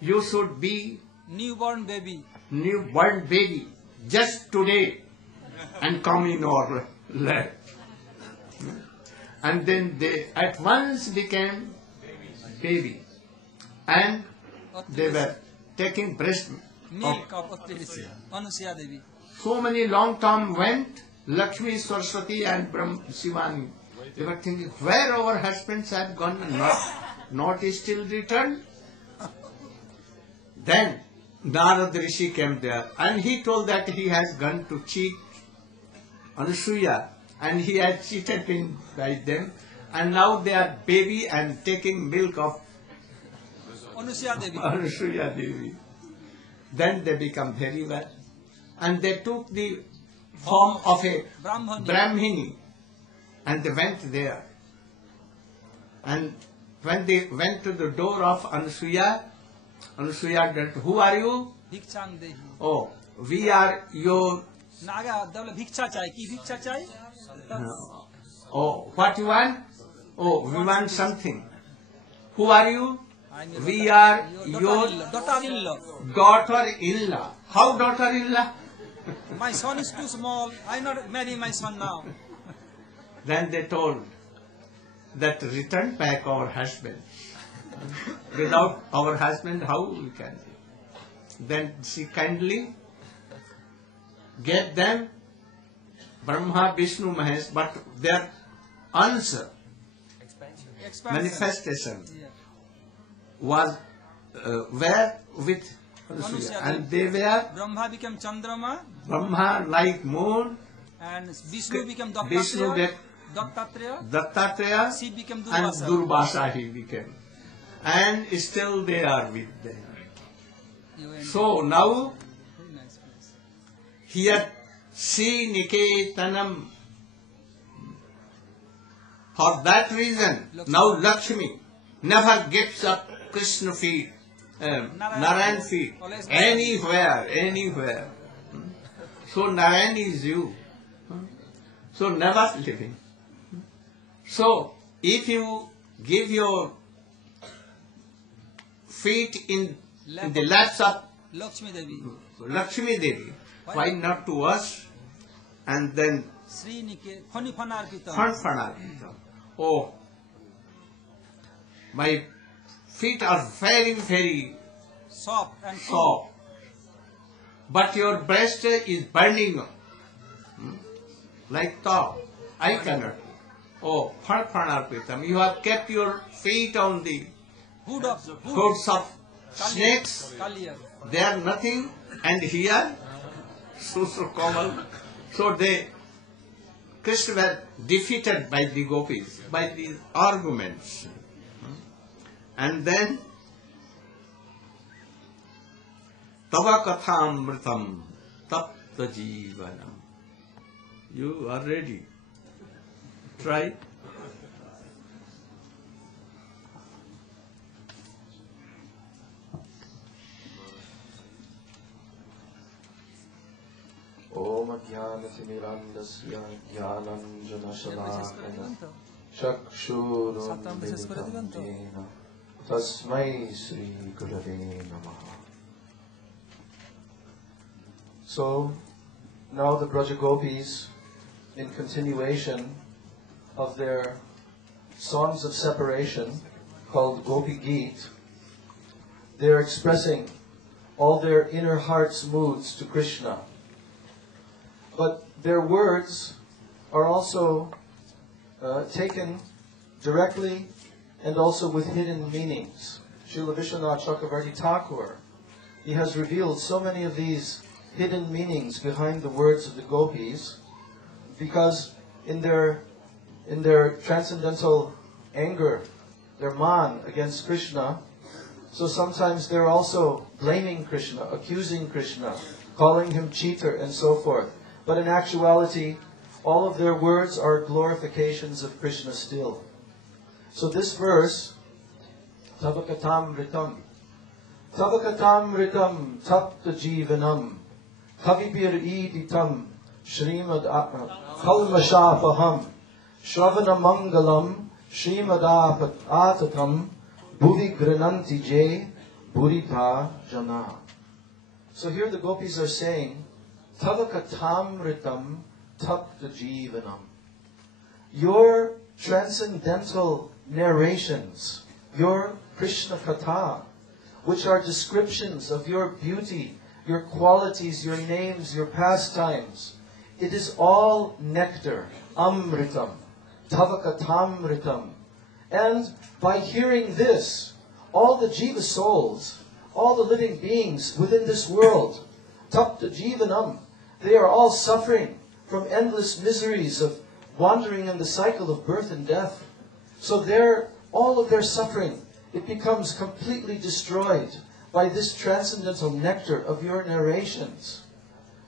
you should be Newborn baby. newborn baby just today and come in our lap. And then they at once became baby and they were taking breast Milk of Atri. Anusuya Devi. So many long term went, Lakshmi, Saraswati and Shivani. They were thinking, where our husbands have gone, not still returned. Then Narad Rishi came there and he told that he has gone to cheat Anusuya and he had cheated by them and now they are baby and taking milk of Anusuya Devi. Anusuya Devi. Then they become very well. And they took the form of a Brahmani. Brahmini and they went there. And when they went to the door of Anusuya, Anusuya said, who are you? Bhikshang Dehi. Oh, we are your... Naga, double Bhiksha chai. Ki Bhiksha chai? Oh, what you want? Oh, we want something. Who are you? We are your daughter-in-law. daughter-in-law. How daughter-in-law? My son is too small. I not marry my son now. Then they told that return back our husband. Without our husband, how we can? Then she kindly gave them Brahma, Vishnu, Mahesh, but their answer, Expansion. manifestation, Yeah. was where with Anusuya. And they were Brahma became Chandrama Brahma like moon, and Vishnu became Vishnu Dattatreya. became Dattatreya. Dattatreya, She became and Durvasa. Durvasa he became. And still they are with them. So now, Very nice place. here, Sri Niketanam. For that reason, now Lakshmi never gives up Krishna feet, Narayan feet, anywhere. So Narayan is you. So never living. So if you give your feet in the laps of Lakshmi Devi. Lakshmi Devi, why not to us? and then Srinike Phanifanarpitam. Fanfanarpitam. Oh, my feet are very, very Soft and cool. soft, but your breast is burning like top. I cannot. Oh, Fanfanarpitam. You have kept your feet on the hoods of snakes. Kalia. They are nothing, and here, so common. So Krishna were defeated by the gopis, by these arguments. And then, Tava kathamritam tapta jivanam. You are ready. Try. Om Jnanatimirandasya Jnananjanashalakaya Chakshurunmilitam Yena Tasmai Sri Gurave Namaha. So, now the Braja Gopis, in continuation of their songs of separation, called Gopi Geet, they are expressing all their inner heart's moods to Krishna. But their words are also taken directly and also with hidden meanings. Srila Vishwanath Chakravarti Thakur, he has revealed so many of these hidden meanings behind the words of the gopis, because in their transcendental anger, their man against Krishna, so sometimes they're also blaming Krishna, accusing Krishna, calling him cheater and so forth. But in actuality, all of their words are glorifications of Krishna still. So this verse, Tavakatam Ritam, Tavakatam Ritam Tapta Jivanam, Kavibir Iditam, Shrimad Kalmashapaham, Shravana Mangalam, Shrimad Atatam, Bhuvi Grananti Jay, Burita Jana. So here the gopis are saying, Tavakatamritam tapta jivanam. Your transcendental narrations, your Krishna Katha, which are descriptions of your beauty, your qualities, your names, your pastimes, it is all nectar, amritam, tavakatamritam. And by hearing this, all the jiva souls, all the living beings within this world, tapta jivanam, they are all suffering from endless miseries of wandering in the cycle of birth and death. So all of their suffering, it becomes completely destroyed by this transcendental nectar of your narrations.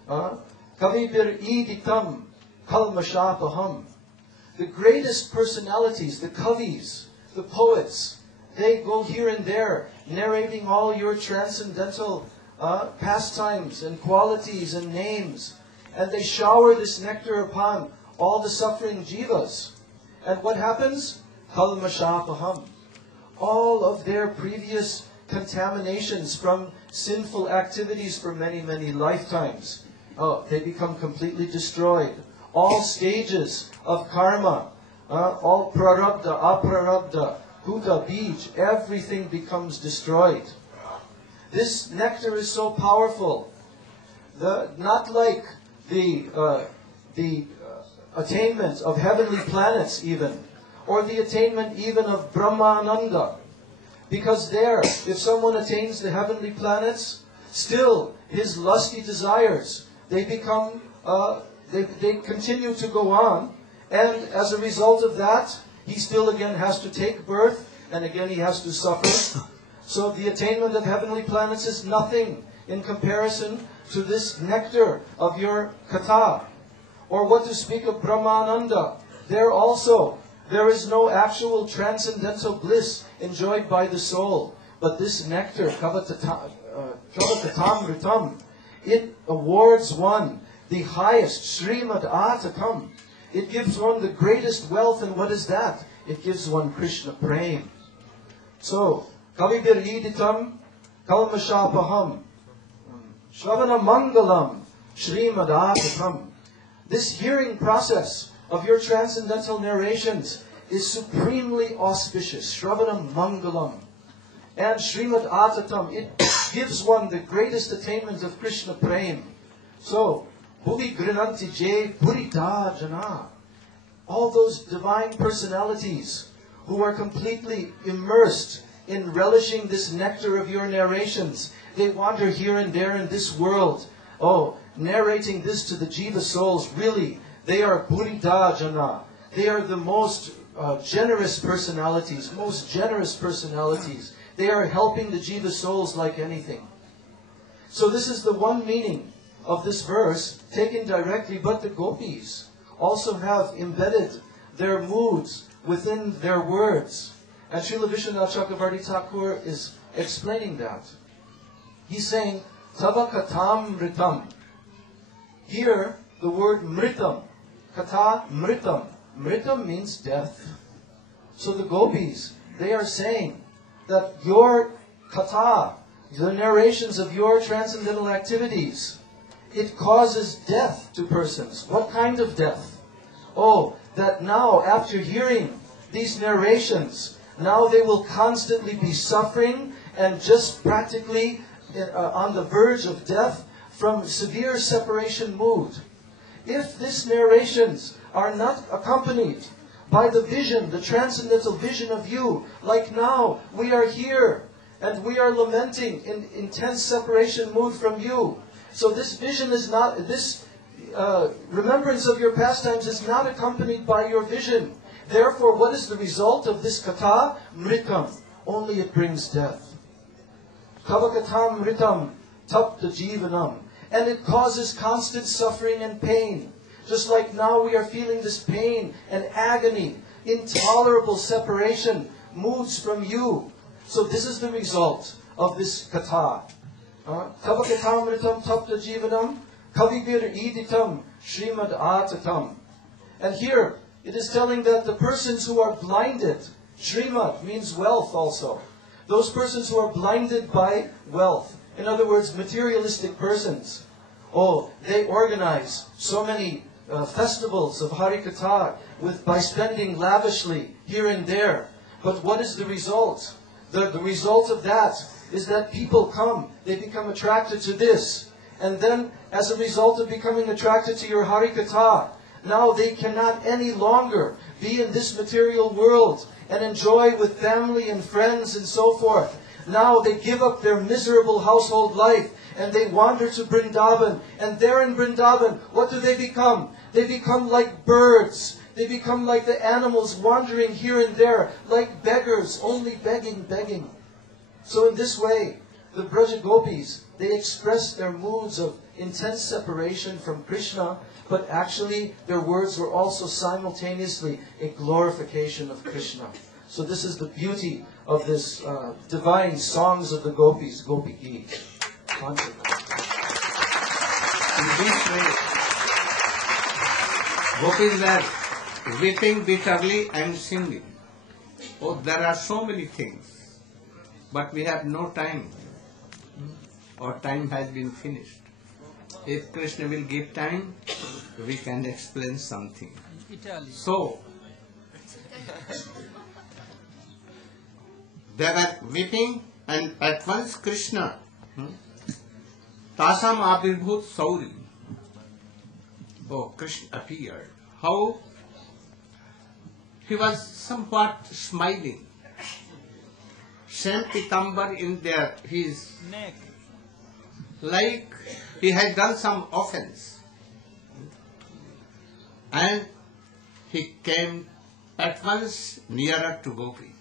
Kavibir iditam kalmashapaham. The greatest personalities, the kavis, the poets, they go here and there narrating all your transcendental pastimes and qualities and names, and they shower this nectar upon all the suffering jivas. And what happens? Kalmashapaham. All of their previous contaminations from sinful activities for many, many lifetimes, they become completely destroyed. All stages of karma, all prarabdha, aprarabdha, huda, bij, everything becomes destroyed. This nectar is so powerful, not like the attainment of heavenly planets even, or the attainment even of Brahmananda. Because there, if someone attains the heavenly planets, still his lusty desires, they become, they continue to go on, and as a result of that, he still again has to take birth, and again he has to suffer. So the attainment of heavenly planets is nothing in comparison to this nectar of your katha. Or what to speak of Brahmananda. There also, there is no actual transcendental bliss enjoyed by the soul. But this nectar, Kavakatamritam, it awards one the highest, Srimad Atakam. It gives one the greatest wealth, and what is that? It gives one Krishna Prem. So, Kavibir Iditam, Kalmashapaham, Shravana Mangalam, Srimad Atakam. this hearing process of your transcendental narrations is supremely auspicious. Shravanam Mangalam. And Srimad Atatam, it gives one the greatest attainment of Krishna Prem. So, Bhuvi Grinanti Jay Purita Jana. All those divine personalities who are completely immersed in relishing this nectar of your narrations. They wander here and there in this world. Oh, narrating this to the Jiva souls, really, they are Purita Jana. They are the most generous personalities, They are helping the Jiva souls like anything. So this is the one meaning of this verse taken directly, but the gopis also have embedded their moods within their words. And Srila Vishwanath Chakravarti Thakur is explaining that. He's saying, Tava katam mritam. Here, the word mritam. Kata mritam. Mritam means death. So the gopis, they are saying that your kata, the narrations of your transcendental activities, it causes death to persons. What kind of death? Oh, that now, after hearing these narrations, now they will constantly be suffering and just practically on the verge of death from severe separation mood. If these narrations are not accompanied by the vision, the transcendental vision of you, like now, we are here and we are lamenting in intense separation mood from you. So this vision is not, this remembrance of your pastimes is not accompanied by your vision. Therefore, what is the result of this kata? Mritam. Only it brings death. Kavakatam mritam tapta jivanam. And it causes constant suffering and pain. Just like now we are feeling this pain and agony, intolerable separation, moods from you. So this is the result of this kata. Kavakatam mritam tapta jivanam kavibir iditam Srimad Atatam. And here, it is telling that the persons who are blinded, Srimad means wealth also. Those persons who are blinded by wealth, in other words, materialistic persons. Oh, they organize so many festivals of Harikatha by spending lavishly here and there. But what is the result? The result of that is that people come, they become attracted to this. And then, as a result of becoming attracted to your Harikatha, now they cannot any longer be in this material world and enjoy with family and friends and so forth. Now they give up their miserable household life and they wander to Vrindavan. And there in Vrindavan, what do they become? They become like birds. They become like the animals wandering here and there, like beggars, only begging. So in this way, the Braja Gopis, they express their moods of intense separation from Krishna, but actually their words were also simultaneously a glorification of Krishna. So this is the beauty of this divine songs of the Gopis, Gopi Geet. In this way, Gopis were weeping bitterly and singing. Oh, there are so many things, but we have no time. Our time has been finished. If Krishna will give time, we can explain something. So, they were weeping, and at once Krishna, Tasam Abirbhut Sauri, Krishna appeared. How? He was somewhat smiling. Same pitambar in there, his neck, like he had done some offense. And he came at once nearer to Gopi.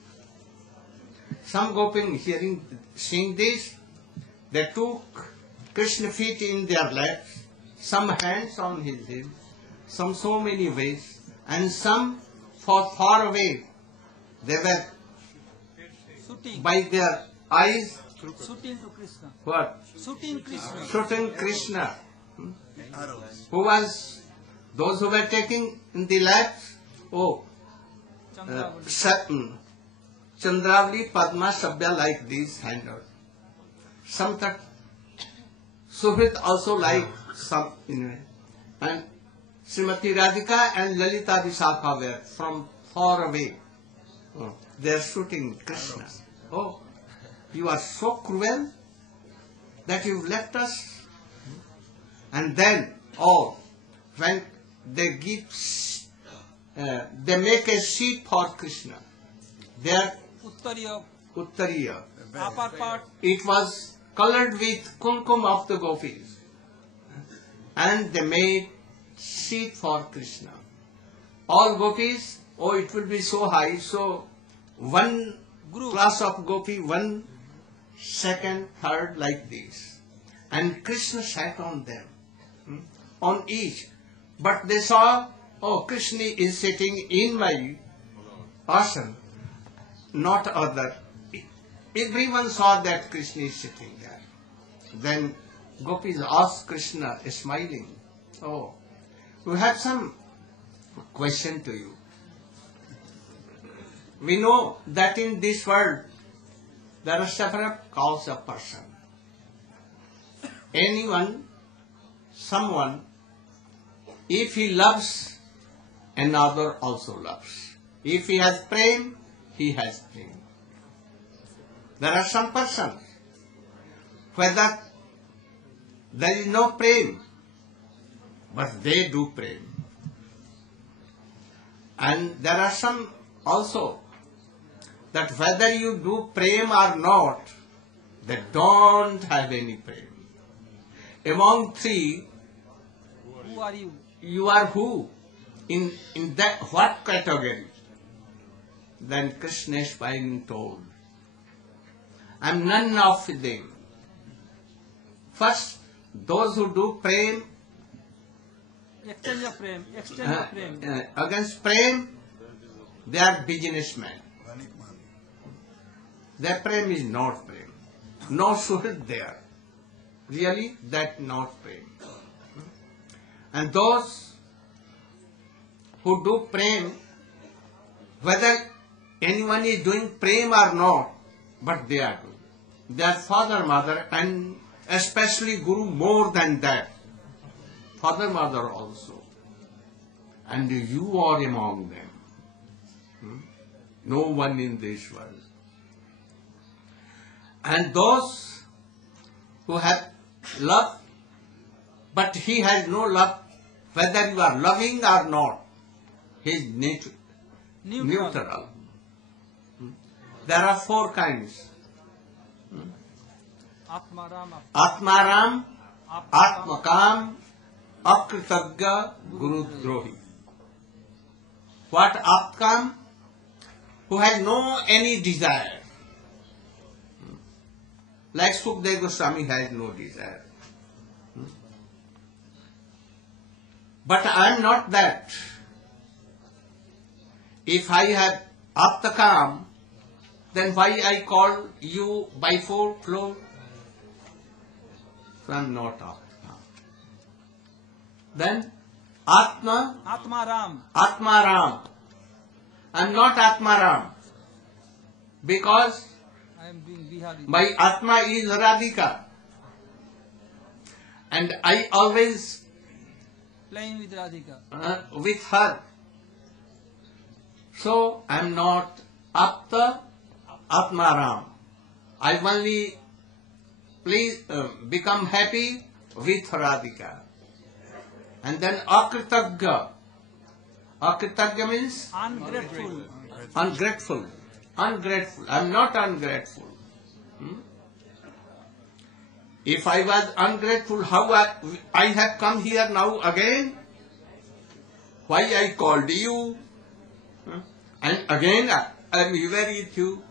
Some Gopin seeing this, they took Krishna feet in their laps, some hands on his hips, some so many ways, and some far away. They were by their eyes Shooting to Krishna. what? Shooting Krishna. Shooting Krishna. Who was those who were taking in the laps? Chandravali, Padma, Sabya like these handled. Some that Suhrit also like some, and Srimati Radhika and Lalita Vishakha were from far away. Oh, they are shooting Krishna. Oh, you are so cruel that you left us. And then, oh, when they give, they make a seat for Krishna. Their Uttariya. It was colored with kumkum of the gopis. And they made seat for Krishna. All gopis, oh, it will be so high, so one class of gopi, one, second, third, like this. And Krishna sat on them, on each. But they saw, oh, Krishna is sitting in my asana, not other. Everyone saw that Krishna is sitting there. Then gopis asked Krishna, smiling, oh, we have some question to you. We know that in this world there are several kinds of person. Anyone, someone, if he loves, another also loves. If he has prem, he has prem. There are some persons, whether there is no prem, but they do prem. And there are some also, that whether you do prem or not, they don't have any prem. Among three, Who are you? you are who? In that what category? Then Krishna is being told, I am none of them. First, those who do prem, Exchange of prem. Exchange of prem. against prem, they are businessmen. Their prem is not prem. No surat there. Really, that not prem. And those who do prem, whether anyone is doing prem or not, but they are doing. Their father, mother, and especially Guru more than that. Father, mother also. And you are among them. No one in this world. And those who have love, but he has no love, whether you are loving or not, he is neutral. There are four kinds. Atmaram, Atmakam, Akritagya, Gurudrohi. What Atmakam? Who has no any desire. Like Sukadeva Goswami has no desire. But I am not that. If I have Aptakam, then why I call you by four floor? So I am not Aptakam. Then Atma, Atmaram. Atmaram. I am not Atmaram. Because I am doing Bihari. my Atma is Radhika. And I always Playing with Radhika. with her. So I am not Apta Atmaram. I only become happy with Radhika. And then Akritagya. Akritagya means Ungrateful. ungrateful. Ungrateful. I am not ungrateful. If I was ungrateful, how I have come here now again? Why I called you? And again I am here with you.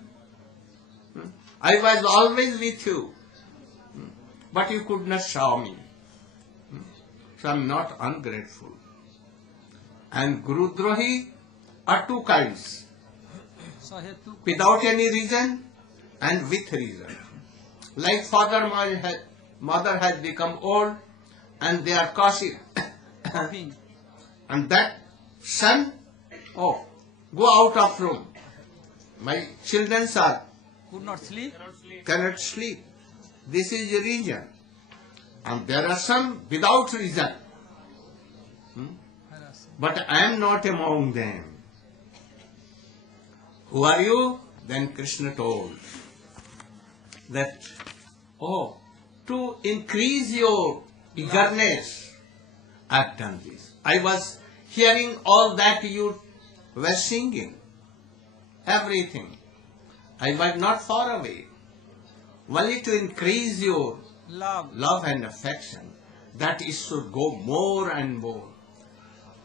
I was always with you. But you could not show me. So I am not ungrateful. And Gurudrohi are two kinds. Sahetu. Without any reason and with reason. Like father, mother has become old and they are coughing. Coughing. And that son, oh, go out of room. My children are Could not sleep. cannot sleep. This is the reason. And there are some without reason. but I am not among them. Who are you? Then Krishna told that, oh, to increase your eagerness, I have done this. I was hearing all that you were singing, everything. I was not far away. Only to increase your love and affection, that it should go more and more.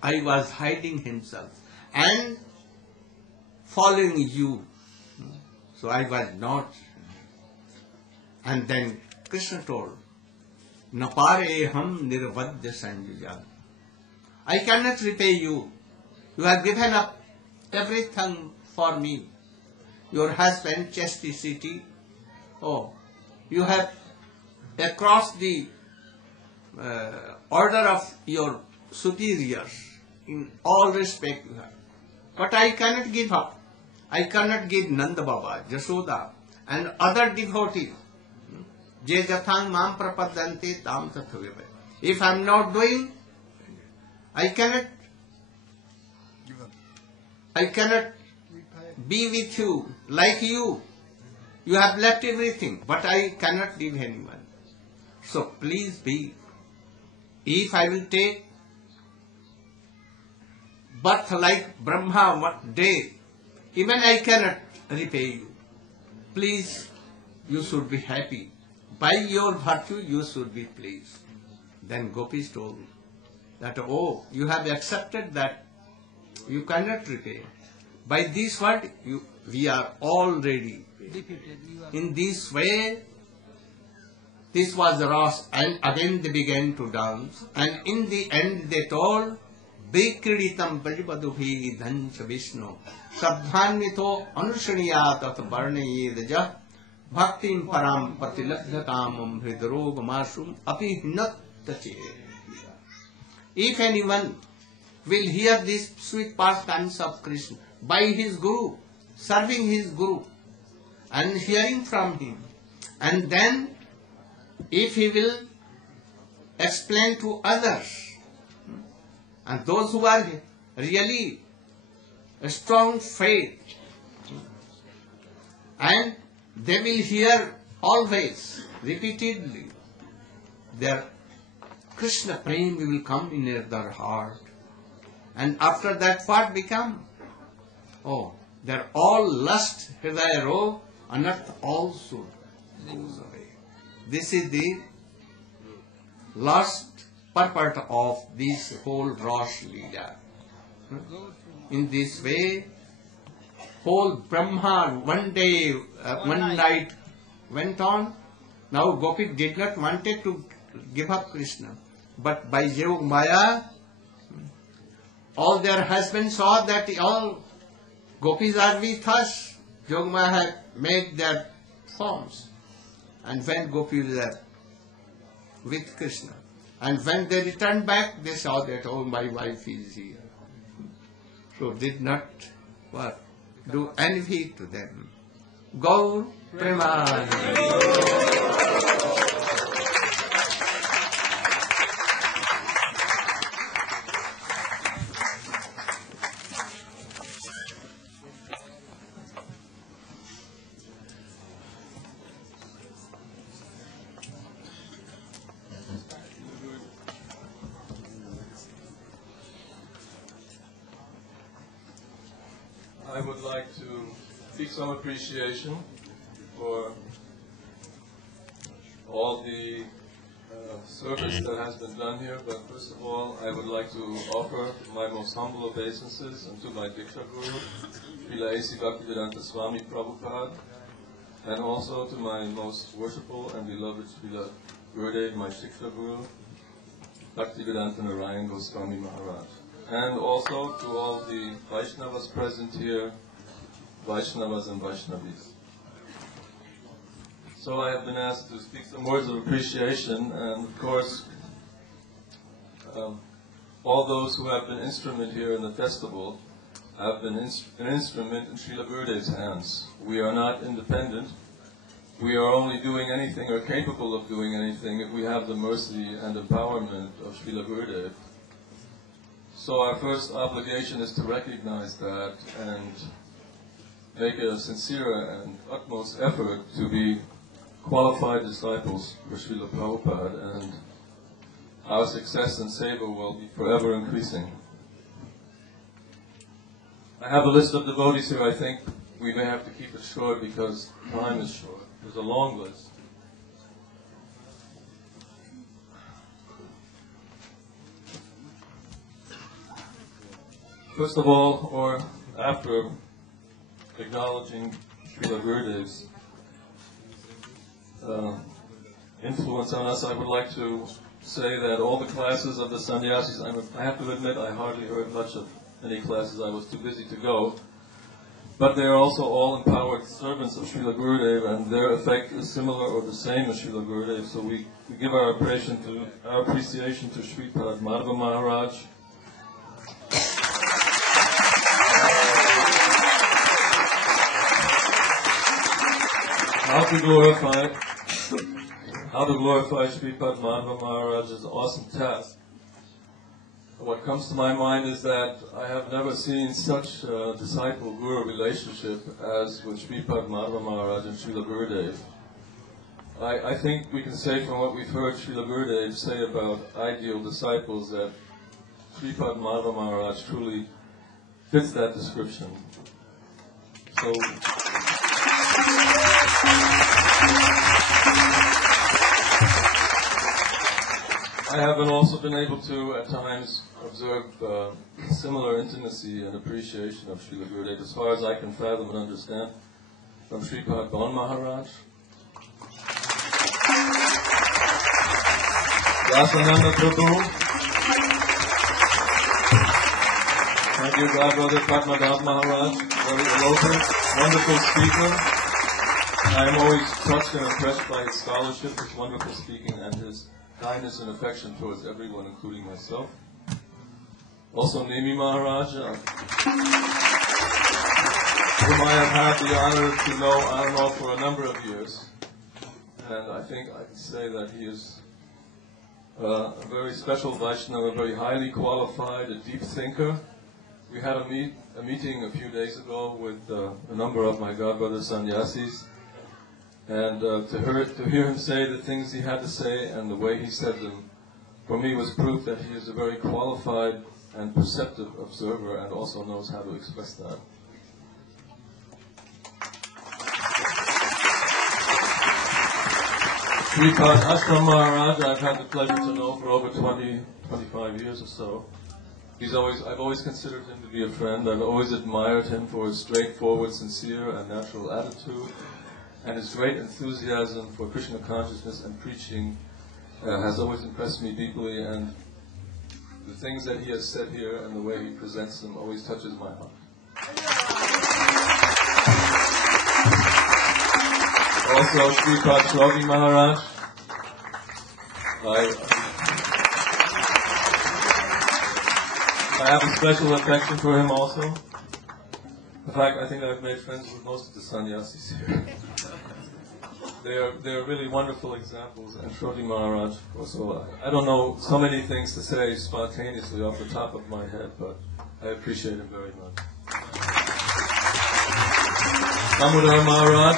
I was hiding himself and following you. So I was not. And then Krishna told, Napare ham nirvadya sanjuja. I cannot repay you. You have given up everything for me. Your husband, chasticity. Oh, you have across the order of your superiors in all respect you have. But I cannot give up. I cannot give Nanda Baba, Jashoda, and other devotees. Je jathang mam prapadante tam tathavya. If I am not doing, I cannot be with you like you. You have left everything, but I cannot leave anyone. So please be. If I will take birth like Brahma one day, even I cannot repay you. Please, you should be happy. By your virtue, you should be pleased. Then Gopis told that, oh, you have accepted that you cannot repay. By this word, we are already defeated. In this way, this was the Ras, and again they began to dance. And in the end, they told, Vikriditam Prajabadubhi Dhancha Vishnu Sabdhanvito Anushaniya Tat Varnayedaja Bhaktim Param Patilabdhakamam Hridarogamarsum Api Hinatache. If anyone will hear these sweet pastimes of Krishna by his Guru, serving his Guru and hearing from him, and then if he will explain to others, and those who are really a strong faith, and they will hear always, repeatedly, their Krishna prem will come in their heart. And after that, what become? Oh, their all lust, hridaya rog, anarth also goes away. This is the last purport of this whole Ras Leela. In this way, whole Brahma one day, one night went on. Now Gopi did not wanted to give up Krishna, but by Yog Maya, all their husbands saw that all Gopis are with us. Yog Maya had made their forms, and when Gopis were with Krishna, and when they returned back, they saw that, oh, my wife is here. So did not what? Do envy to them. Gaur Premanandi. I would like to seek some appreciation for all the service that has been done here, but first of all, I would like to offer my most humble obeisances unto my Diksha Guru, Srila A.C. Bhaktivedanta Swami Prabhupada, and also to my most worshipful and beloved Srila Gurudeva, my Shiksha Guru, Bhaktivedanta Narayan Goswami Maharaj. And also to all the Vaishnavas present here, Vaishnavas and Vaishnavis. So I have been asked to speak some words of appreciation, and of course, all those who have been instrument here in the festival have been an instrument in Srila Gurudev's hands. We are not independent. We are only doing anything or capable of doing anything if we have the mercy and empowerment of Srila Gurudeva. So our first obligation is to recognize that and make a sincere and utmost effort to be qualified disciples for Srila Prabhupada, and our success and seva will be forever increasing. I have a list of devotees here. I think we may have to keep it short because time is short. There's a long list. First of all, or after acknowledging Srila Gurudev's influence on us, I would like to say that all the classes of the sannyasis, I have to admit I hardly heard much of any classes, I was too busy to go, but they are also all empowered servants of Srila Gurudeva, and their effect is similar or the same as Srila Gurudeva, so we give our appreciation to Sripad Madhava Maharaj, How to glorify Sripad Madhava Maharaj's awesome task. What comes to my mind is that I have never seen such a disciple-guru relationship as with Sripad Madhava Maharaj and Srila Gurudev. I think we can say from what we've heard Srila Gurudev say about ideal disciples that Sripad Madhava Maharaj truly fits that description. So, I have also been able to, at times, observe similar intimacy and appreciation of Srila Gurudeva, as far as I can fathom and understand, from Sripad Bon Maharaj, Rasananda Prabhu, my dear godbrother Padmadab Maharaj, very eloquent, wonderful speaker. I am always touched and impressed by his scholarship, his wonderful speaking, and his kindness and affection towards everyone, including myself. Also Nemi Maharaj, whom I have had the honor to know, I don't know, for a number of years. And I think I can say that he is a very special Vaishnava, a very highly qualified, a deep thinker. We had a meeting a few days ago with a number of my godbrother sannyasis. And to hear him say the things he had to say and the way he said them, for me was proof that he is a very qualified and perceptive observer and also knows how to express that. Sripad Ashram Maharaj, I've had the pleasure to know for over 25 years or so. I've always considered him to be a friend. I've always admired him for his straightforward, sincere, and natural attitude. And his great enthusiasm for Krishna consciousness and preaching has always impressed me deeply, and the things that he has said here and the way he presents them always touches my heart. Also, Sripad Shrogi Maharaj. I have a special affection for him also. In fact, I think I've made friends with most of the sannyasis here. They are really wonderful examples, and Shrogi Maharaj, also, I don't know so many things to say spontaneously off the top of my head, but I appreciate him very much. Damodar Maharaj,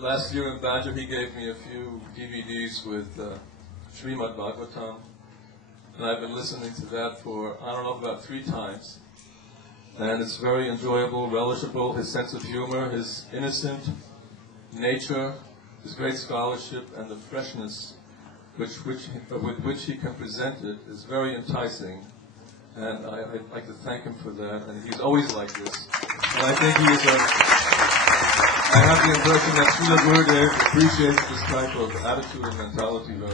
last year in Badger, he gave me a few DVDs with Srimad Bhagavatam, and I've been listening to that for, I don't know, about 3 times. And it's very enjoyable, relishable, his sense of humor, his innocent nature, his great scholarship, and the freshness with which he can present it is very enticing. And I'd like to thank him for that. And he's always like this. And I think I have the impression that Srila Gurudeva appreciates this type of attitude and mentality very much.